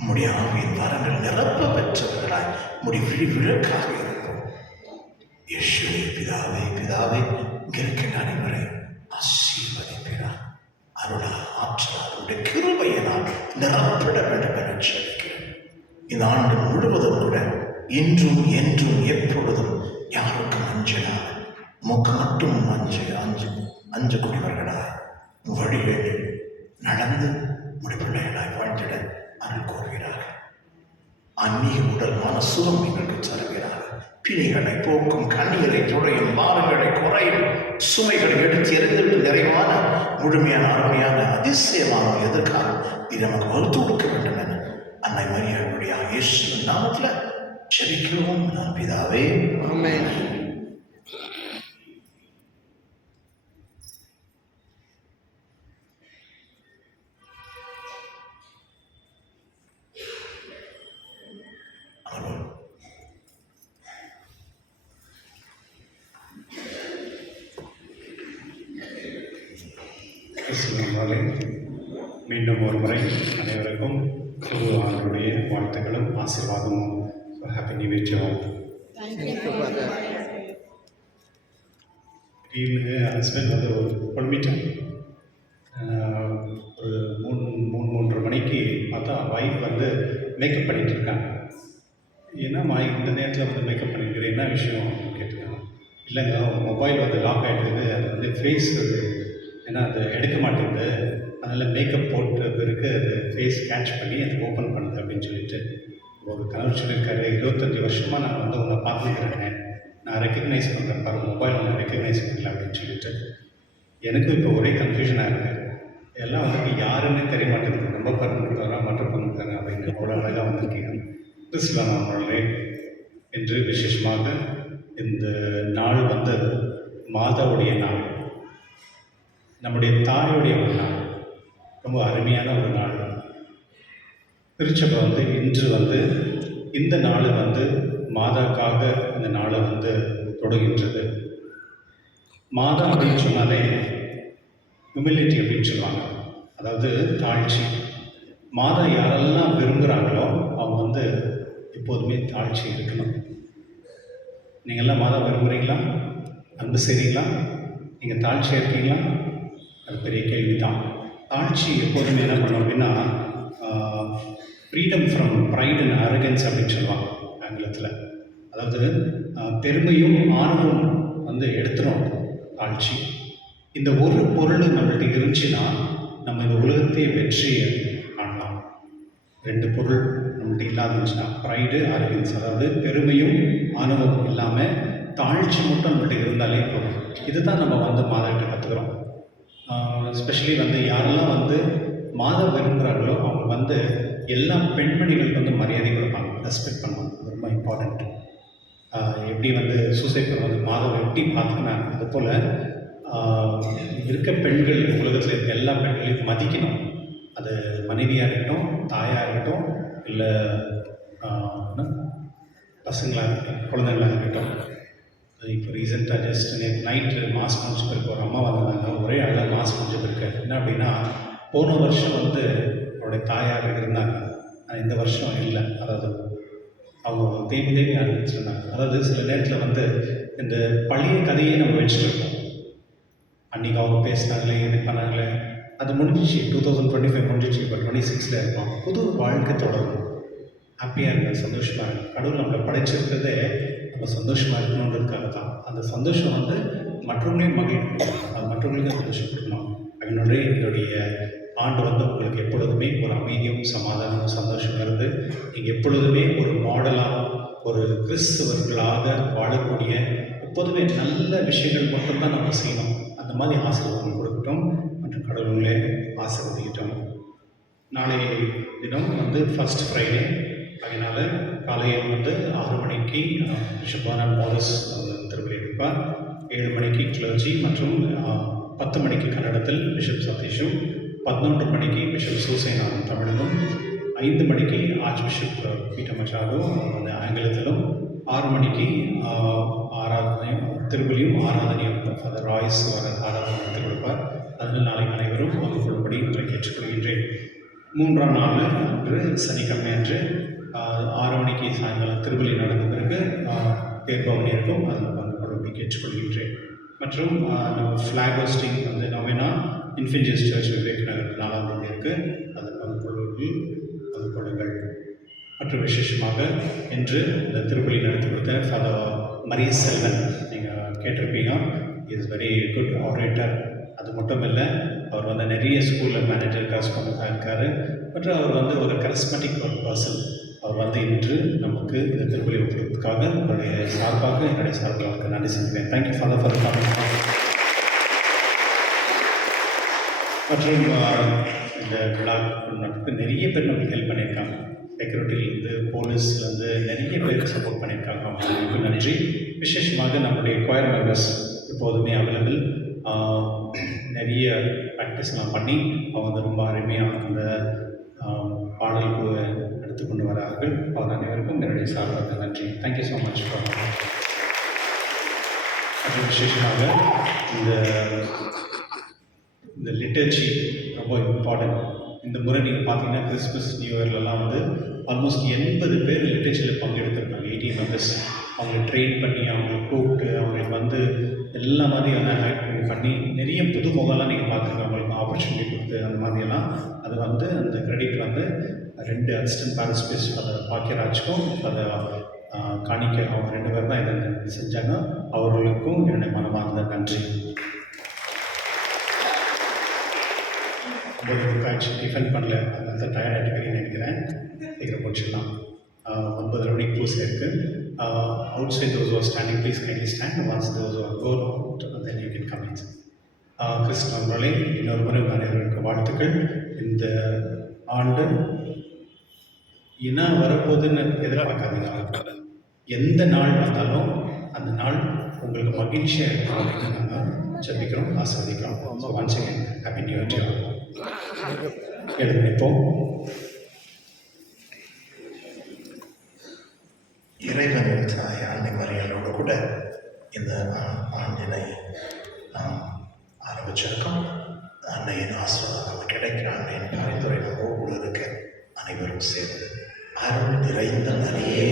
முடியாமையின் வரங்கள் நிரப்ப பெற்றவர்களாய் முடி விழக்காக இருக்கும். யேசுவே பிதாவே பிதாவே இருக்கின்ற அனைவரை ஆசீர்வதிக்கிறார். அருளால் ஆற்றலால் அவருடைய கிருபையினால் நிரப்பிட வேண்டும் என சொல்லிக்கிறேன். இந்த ஆண்டு முழுவதும் கூட இன்றும் என்றும் எப்பொழுதும் யாருக்கும் அஞ்சலாக முக்கு மட்டும் அஞ்சக்கூடியவர்களாய் வழிகளில் நடந்து முடிப்பிள்ளைகளாய் வாழ்ந்திட அருள் கோருகிறார்கள். ஆன்மீக உடல் மன சுகம் எங்களுக்கு தருகிறார்கள். பிணிகளை போக்கும், கண்ணீரை துடையும், பாவங்களை குறையும், சுமைகளை எடுத்து எறிந்துவிட்டு நிறைவான முழுமையான அருமையான அதிசயமான எதிர்காலம் இது நமக்கு வகுத்து கொடுக்க வேண்டும் என அன்னை மரியாளுடைய இயேசுவின் நாமத்தில் ஜெபிக்கிறோம். நான் பிதாவே, ஆமென். மீண்டும் ஒரு முறை அனைவருக்கும் புது ஆண்டுடைய வாழ்த்துக்களும் ஆசீர்வாதமும். Happy new year to all. Husband வந்து ஒரு குழம்பிட்டேன். ஒரு 3:30 மணிக்கு பார்த்தா ஒய்ஃப் வந்து மேக்கப் பண்ணிகிட்டு இருக்காங்க. என்னம்மா இந்த நேரத்தில் வந்து மேக்கப் பண்ணிக்கிறேன், என்ன விஷயம் கேட்டுருக்காங்க. இல்லைங்க, மொபைல் வந்து லாக் ஆகிடுது, அது வந்து ஃபேஸ் ஏன்னா அது எடுக்க மாட்டேங்குது, அதனால் மேக்கப் போட்ட பிறகு அது ஃபேஸ் கேட்ச் பண்ணி அது ஓப்பன் பண்ணுது அப்படின்னு சொல்லிட்டு ஒரு கணவர் சொல்லியிருக்காரு. 25 வருஷமாக நான் வந்து உன்னை பார்த்துக்கிறேன், நான் ரெக்கக்னைஸ் பண்ணுறேன் பாரு, மொபைல் ஒன்று ரெக்கக்னைஸ் பண்ணல அப்படின்னு சொல்லிட்டு. எனக்கும் இப்போ ஒரே கன்ஃபியூஷனாக இருக்குது. எல்லாம் வந்து யாருன்னே தெரிய மாட்டேங்குது, ரொம்ப பண்ணிருக்காங்க மட்டும் பண்ணிருக்காங்க அப்படின்னு. அவ்வளோ அழகாக வந்திருக்கீங்க. கிறிஸ்துவ அவர்களே, என்று விசேஷமாக இந்த நாள் வந்து மாதாவுடைய நாள், நம்முடைய தாயுடைய ஒரு நாள், ரொம்ப அருமையான ஒரு நாள். திருச்சபை வந்து இன்று வந்து இந்த நாள் வந்து மாதாக்காக இந்த நாளை வந்து தொடங்குகின்றது. மாதா அப்படின்னு சொன்னாலே ஹியூமிலிட்டி அப்படின்னு சொல்லுவாங்க, அதாவது தாழ்ச்சி. மாதா யாரெல்லாம் விரும்புகிறாங்களோ அவங்க வந்து எப்போதுமே தாழ்ச்சி இருக்கணும். நீங்கள்லாம் மாதா விரும்புகிறீங்களா? அன்பு செய்கிறீங்களா? நீங்கள் தாழ்ச்சியாக இருக்கீங்களா? அது பெரிய கேள்வி தான். தாழ்ச்சி எப்போதுமே என்ன பண்ணோம் அப்படின்னா freedom from pride and arrogance அப்படின்னு சொல்லுவாங்க ஆங்கிலத்தில். அதாவது பெருமையும் ஆணவம் வந்து எடுத்துரும் தாழ்ச்சி. இந்த ஒரு பொருள் நம்மள்ட்ட இருந்துச்சுன்னா நம்ம இந்த உலகத்தையே வெற்றியை காணலாம். 2 பொருள் நம்மள்ட்ட இல்லாதுச்சுன்னா ப்ரைடு, அரகன்ஸ், அதாவது பெருமையும் ஆணவம் இல்லாமல் தாழ்ச்சி மட்டும் நம்மள்ட்ட இருந்தாலே போதும். இதுதான் நம்ம வந்து மாதாக்கிட்ட கற்றுக்குறோம். எஸ்பெஷலி வந்து யாரெல்லாம் வந்து மாதா விரும்புகிறாங்களோ அவங்க வந்து எல்லா பெண்மணிகளுக்கு வந்து மரியாதை கொடுப்பாங்க, ரெஸ்பெக்ட் பண்ணுவாங்க. அது ரொம்ப இம்பார்ட்டண்ட். எப்படி வந்து சூசைட் வந்து மாதாவை எப்படி பார்த்துக்கினாங்க, அதுபோல் இருக்க பெண்கள் உலகத்தில் இருக்க எல்லா பெண்களையும் மதிக்கணும். அது மனைவியாக இருக்கட்டும், தாயாக இருக்கட்டும், இல்லை பசங்களாக இருக்கட்டும், குழந்தைங்களாக இருக்கட்டும். இப்போ ரீசெண்டாக ஜஸ்ட் நேற்று நைட்டு மாஸ் முடிஞ்ச பிறகு ஒரு அம்மா வந்தாங்க, ஒரே அழகாக மாஸ் முடிஞ்ச பிறகு. என்ன அப்படின்னா, போன வருஷம் வந்து அவருடைய தாயார் இருந்தாங்க, இந்த வருஷம் இல்லை. அதாவது அவங்க தேடி தேடி ஆரம்பிச்சிருந்தாங்க. அதாவது சில நேரத்தில் வந்து இந்த பழைய கதையை நம்ம வச்சுட்டு இருக்கோம். அன்றைக்கி அவங்க பேசினாங்களே, இது பண்ணாங்களே, அது முடிஞ்சிச்சு. 2025 முடிஞ்சிச்சு. இப்போ 26ல் இருக்கோம். புது வாழ்க்கை தொடரும். ஹாப்பியாக இருங்க, சந்தோஷமாக இருங்க. கடவுள் நம்மளை படைச்சிருக்கிறதே நம்ம சந்தோஷமாக இருக்கணுன்றதுக்காக தான். அந்த சந்தோஷம் வந்து மற்றவங்களையும் மகிழ்க்கணும், அது மற்றவங்களுக்கும் சந்தோஷம் கொடுக்கணும். என்னுடைய ஆண்டு வந்து உங்களுக்கு எப்பொழுதுமே ஒரு அமைதியும் சமாதானமும் சந்தோஷம் இருந்து நீங்கள் எப்பொழுதுமே ஒரு மாடலாக ஒரு கிறிஸ்தவர்களாக வாழக்கூடிய எப்போதுமே நல்ல விஷயங்கள் மட்டும்தான் நம்ம செய்யணும். அந்த மாதிரி ஆசீர்வாதம் கொடுக்கட்டும் மற்றும் கடவுளே ஆசீர்வதிக்கட்டும். நாளை தினம் வந்து ஃபர்ஸ்ட் ஃப்ரைடே, அதனால் காலையில் வந்து 6 மணிக்கு பிஷப் ஆனந்த் மோரிஸ் திருவிழா எடுப்பார். 7 மணிக்கு கிளர்ஜி மற்றும் 10 மணிக்கு கன்னடத்தில் பிஷப் சதீஷும், 11 மணிக்கு பிஷப் சூசைனாவும் தமிழிலும், 5 மணிக்கு ஆர்ச் பிஷப் பீட்டர் மச்சாடும் வந்து ஆங்கிலத்திலும், 6 மணிக்கு ஆராதனையும் திருவிழியும் ஆராதனையும் ஃபாதர் ராய்ஸ் ஆராதனை நடத்தி கொடுப்பார். அதில் நாளை அனைவரும் பங்கு கொள்ளும்படி உங்களை கேட்டுக்கொள்கின்றேன். 3ஆம் நாள் அன்று சனிக்கிழமை அன்று 6 மணிக்கு சாயங்காலம் திருவிழி நடந்த பிறகு தேர்பவனி இருக்கும். அதில் பங்கு கொள்ளும்படி கேட்டுக்கொள்கின்றேன். மற்றும் நம்ம ஃப்ளாக் ஹோஸ்டிங் வந்து நொவேனா இன்ஃபென்ஜியஸ் சர்ச் விவேக் நகர் 4ஆம் தேதி இருக்குது. அதில் பங்கு கொள்ளுங்கள். மற்றும் விசேஷமாக இன்று இந்த திருப்பலி நடத்தி கொடுத்த ஃபாதர் மரிய செல்வன், நீங்கள் கேட்டிருப்பீங்க, இஸ் வெரி குட் ஆப்ரேட்டர். அது மட்டும் இல்லை, அவர் வந்து நிறைய ஸ்கூலில் மேனேஜர் கரஸ்பாண்டாக இருக்கார். மற்றும் அவர் வந்து ஒரு கரிஸ்மேட்டிக் ஒரு பர்சன். அவர் வந்து இன்று நமக்கு இந்த திருப்பலி கொடுத்ததுக்காக என்னுடைய சார்பாக நன்றி செலுத்துவேன். Thank you father for coming. மற்றும் இந்த விழாவுக்கு நிறைய பேர் நமக்கு ஹெல்ப் பண்ணியிருக்காங்க. செக்யூரிட்டிலேருந்து போலீஸ்லேருந்து நிறைய பேர் சப்போர்ட் பண்ணியிருக்காங்க. அவங்களுக்கு நன்றி. விசேஷமாக நம்முடைய கொயர் மெம்பர்ஸ் எப்போதுமே அவைலபிள். நிறைய ப்ராக்டிஸ்லாம் பண்ணி அவங்க வந்து ரொம்ப அருமையாக அந்த பாடலுக்கு எடுத்துக்கொண்டு வரார்கள். அவர் அனைவருக்கும் என்னுடைய சார்பாக நன்றி. Thank you so much. மற்றும் விசேஷமாக இந்த லிட்டர்ஜி ரொம்ப இம்பார்ட்டன்ட். இந்த முறை நீங்கள் பார்த்தீங்கன்னா கிறிஸ்மஸ் நியூ இயர்லலாம் வந்து ஆல்மோஸ்ட் 80 பேர் லிட்டர்ஜியில் பங்கெடுத்திருக்காங்க. 80 மெம்பர்ஸ். அவங்களை ட்ரெயின் பண்ணி அவங்களை கூப்பிட்டு அவங்களுக்கு வந்து எல்லா மாதிரியான ஆக்டிவிட்டி பண்ணி நிறைய புது முகம்லாம் நீங்கள் பார்த்துருங்க. அவங்களுக்கு ஆப்பர்ச்சுனிட்டி கொடுத்து அந்த மாதிரியெல்லாம் அது வந்து அந்த கிரெடிட் வந்து 2 அசிஸ்டன்ட் பாரஸ்பேஸ் அதை பாக்கியராஜுக்கும் அதை காணிக்க அவங்க 2 பேர் தான் இதை செஞ்சாங்க. அவர்களுக்கும் என்னுடைய மனமார்ந்த நன்றி. காய்ச்சி டிஃபன் பண்ணல, அதனால தான் டயர்ட் ஆகிட்டு நினைக்கிறேன். சீக்கிரம் போச்சுக்கலாம். 9 மணிக்கு பூசை இருக்குது. Outside those are standing please kindly stand. Once those are go out then you can come in. கிறிஸ்தவர்களே, இன்னொரு முறை அனைவருக்கு வாழ்த்துக்கள். இந்த ஆண்டு என்ன வரப்போகுதுன்னு எதிர்பார்க்காதீங்க. எந்த நாள் வந்தாலும் அந்த நாள் உங்களுக்கு மகிழ்ச்சியாக இருக்கும் அப்படின்னு நாங்கள் ஜெபிக்கிறோம், ஆசீர்வதிக்கிறோம். So once again happy new year to all. எழுந்து நிற்போம். இறைவனின் தாய் அன்னை மரியாளோடு கூட இந்த ஆண்டினை ஆரம்பிச்சிருக்கோம். அன்னையின் ஆசீர்வாதம் கிடைக்கிற அன்னையின் பரிந்துரை நம்மோடு இருக்க அனைவரும் சேர்ந்து அருள் நிறைந்த மரியே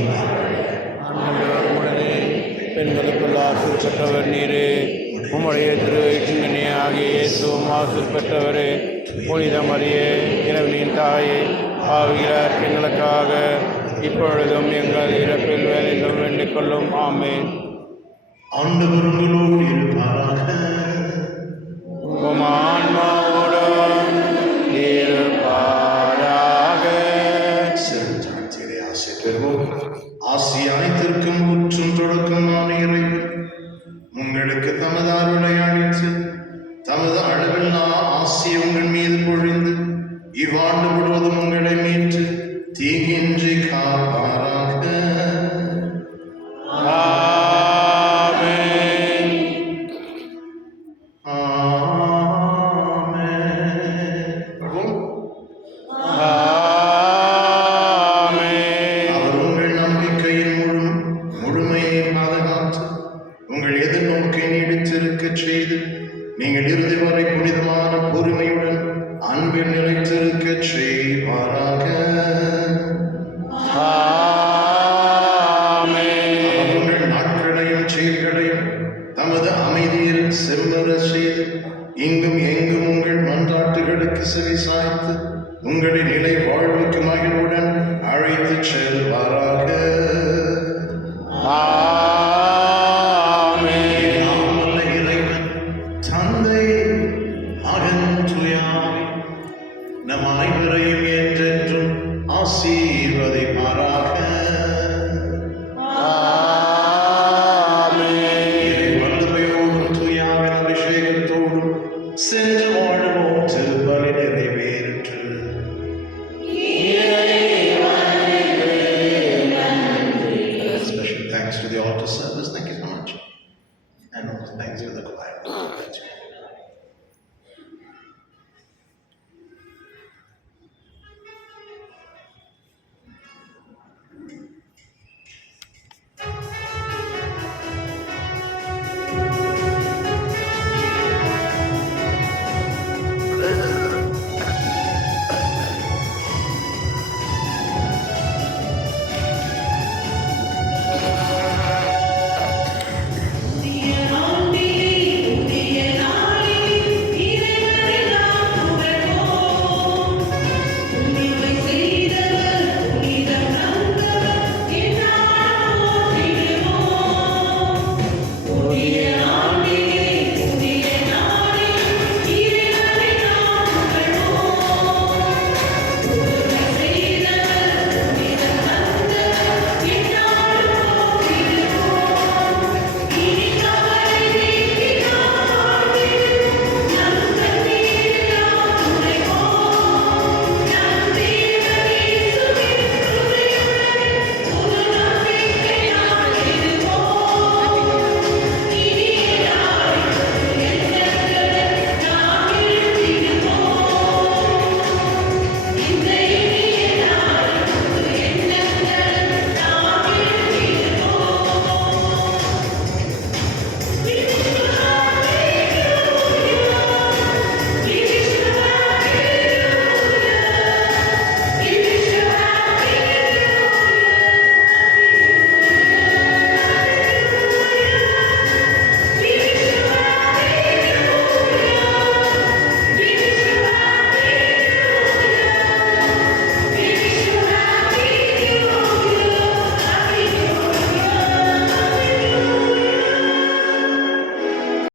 பெண்களுக்குள் ஆசிர் பெற்றவர் நீரே, உம்முடைய திரு இட்டுமணி ஆகிய இயேசுவும் ஆசிர் பெற்றவரே. புனித மரியே, இறைவனின் தாயே, ஆவியார் எங்களுக்காக இப்பொழுதும் எங்கள் இறப்பில் வேலையிலும் வேண்டிக் கொள்ளும். ஆமென். ஆண்டவர் உங்களோடு இருப்பாராக. உம் ஆன்மாவோடும் இருப்பாராக. சிறுத்தாழ்த்தியதை ஆசை பெறுவோம். ஆசி அனைத்திற்கும் ஊற்றும் தொடக்கமான இறைவன் உங்களுக்கு தமது அருளை அளித்து தமது அளவில்லா ஆசியை உங்கள் மீது பொழிந்து இவ்வாண்டு முழுவதும் உங்களை மீட்டு தீங்கின்றி காப்பாராக. ஆமென். ஆமென். அவர் உங்கள் நம்பிக்கையின் முழுமையை பாதுகாத்து உங்கள் எதிர்நோக்கை நீடித்திருக்கச் செய்து நீங்கள் இறுதி வரை புனிதமான பொறுமையுடன் அன்பில் நிலைத்திருக்கச் செய்வாராக. ஆமென். விரும்புகிற செய்து இங்கும் எங்கும் உங்கள் மன்றாட்டுகளுக்கு செவி சாய்த்து உங்களின் நிலை வாழ்வுக்கு மகிழ்வுடன் அழைத்துச் செல்வாராக.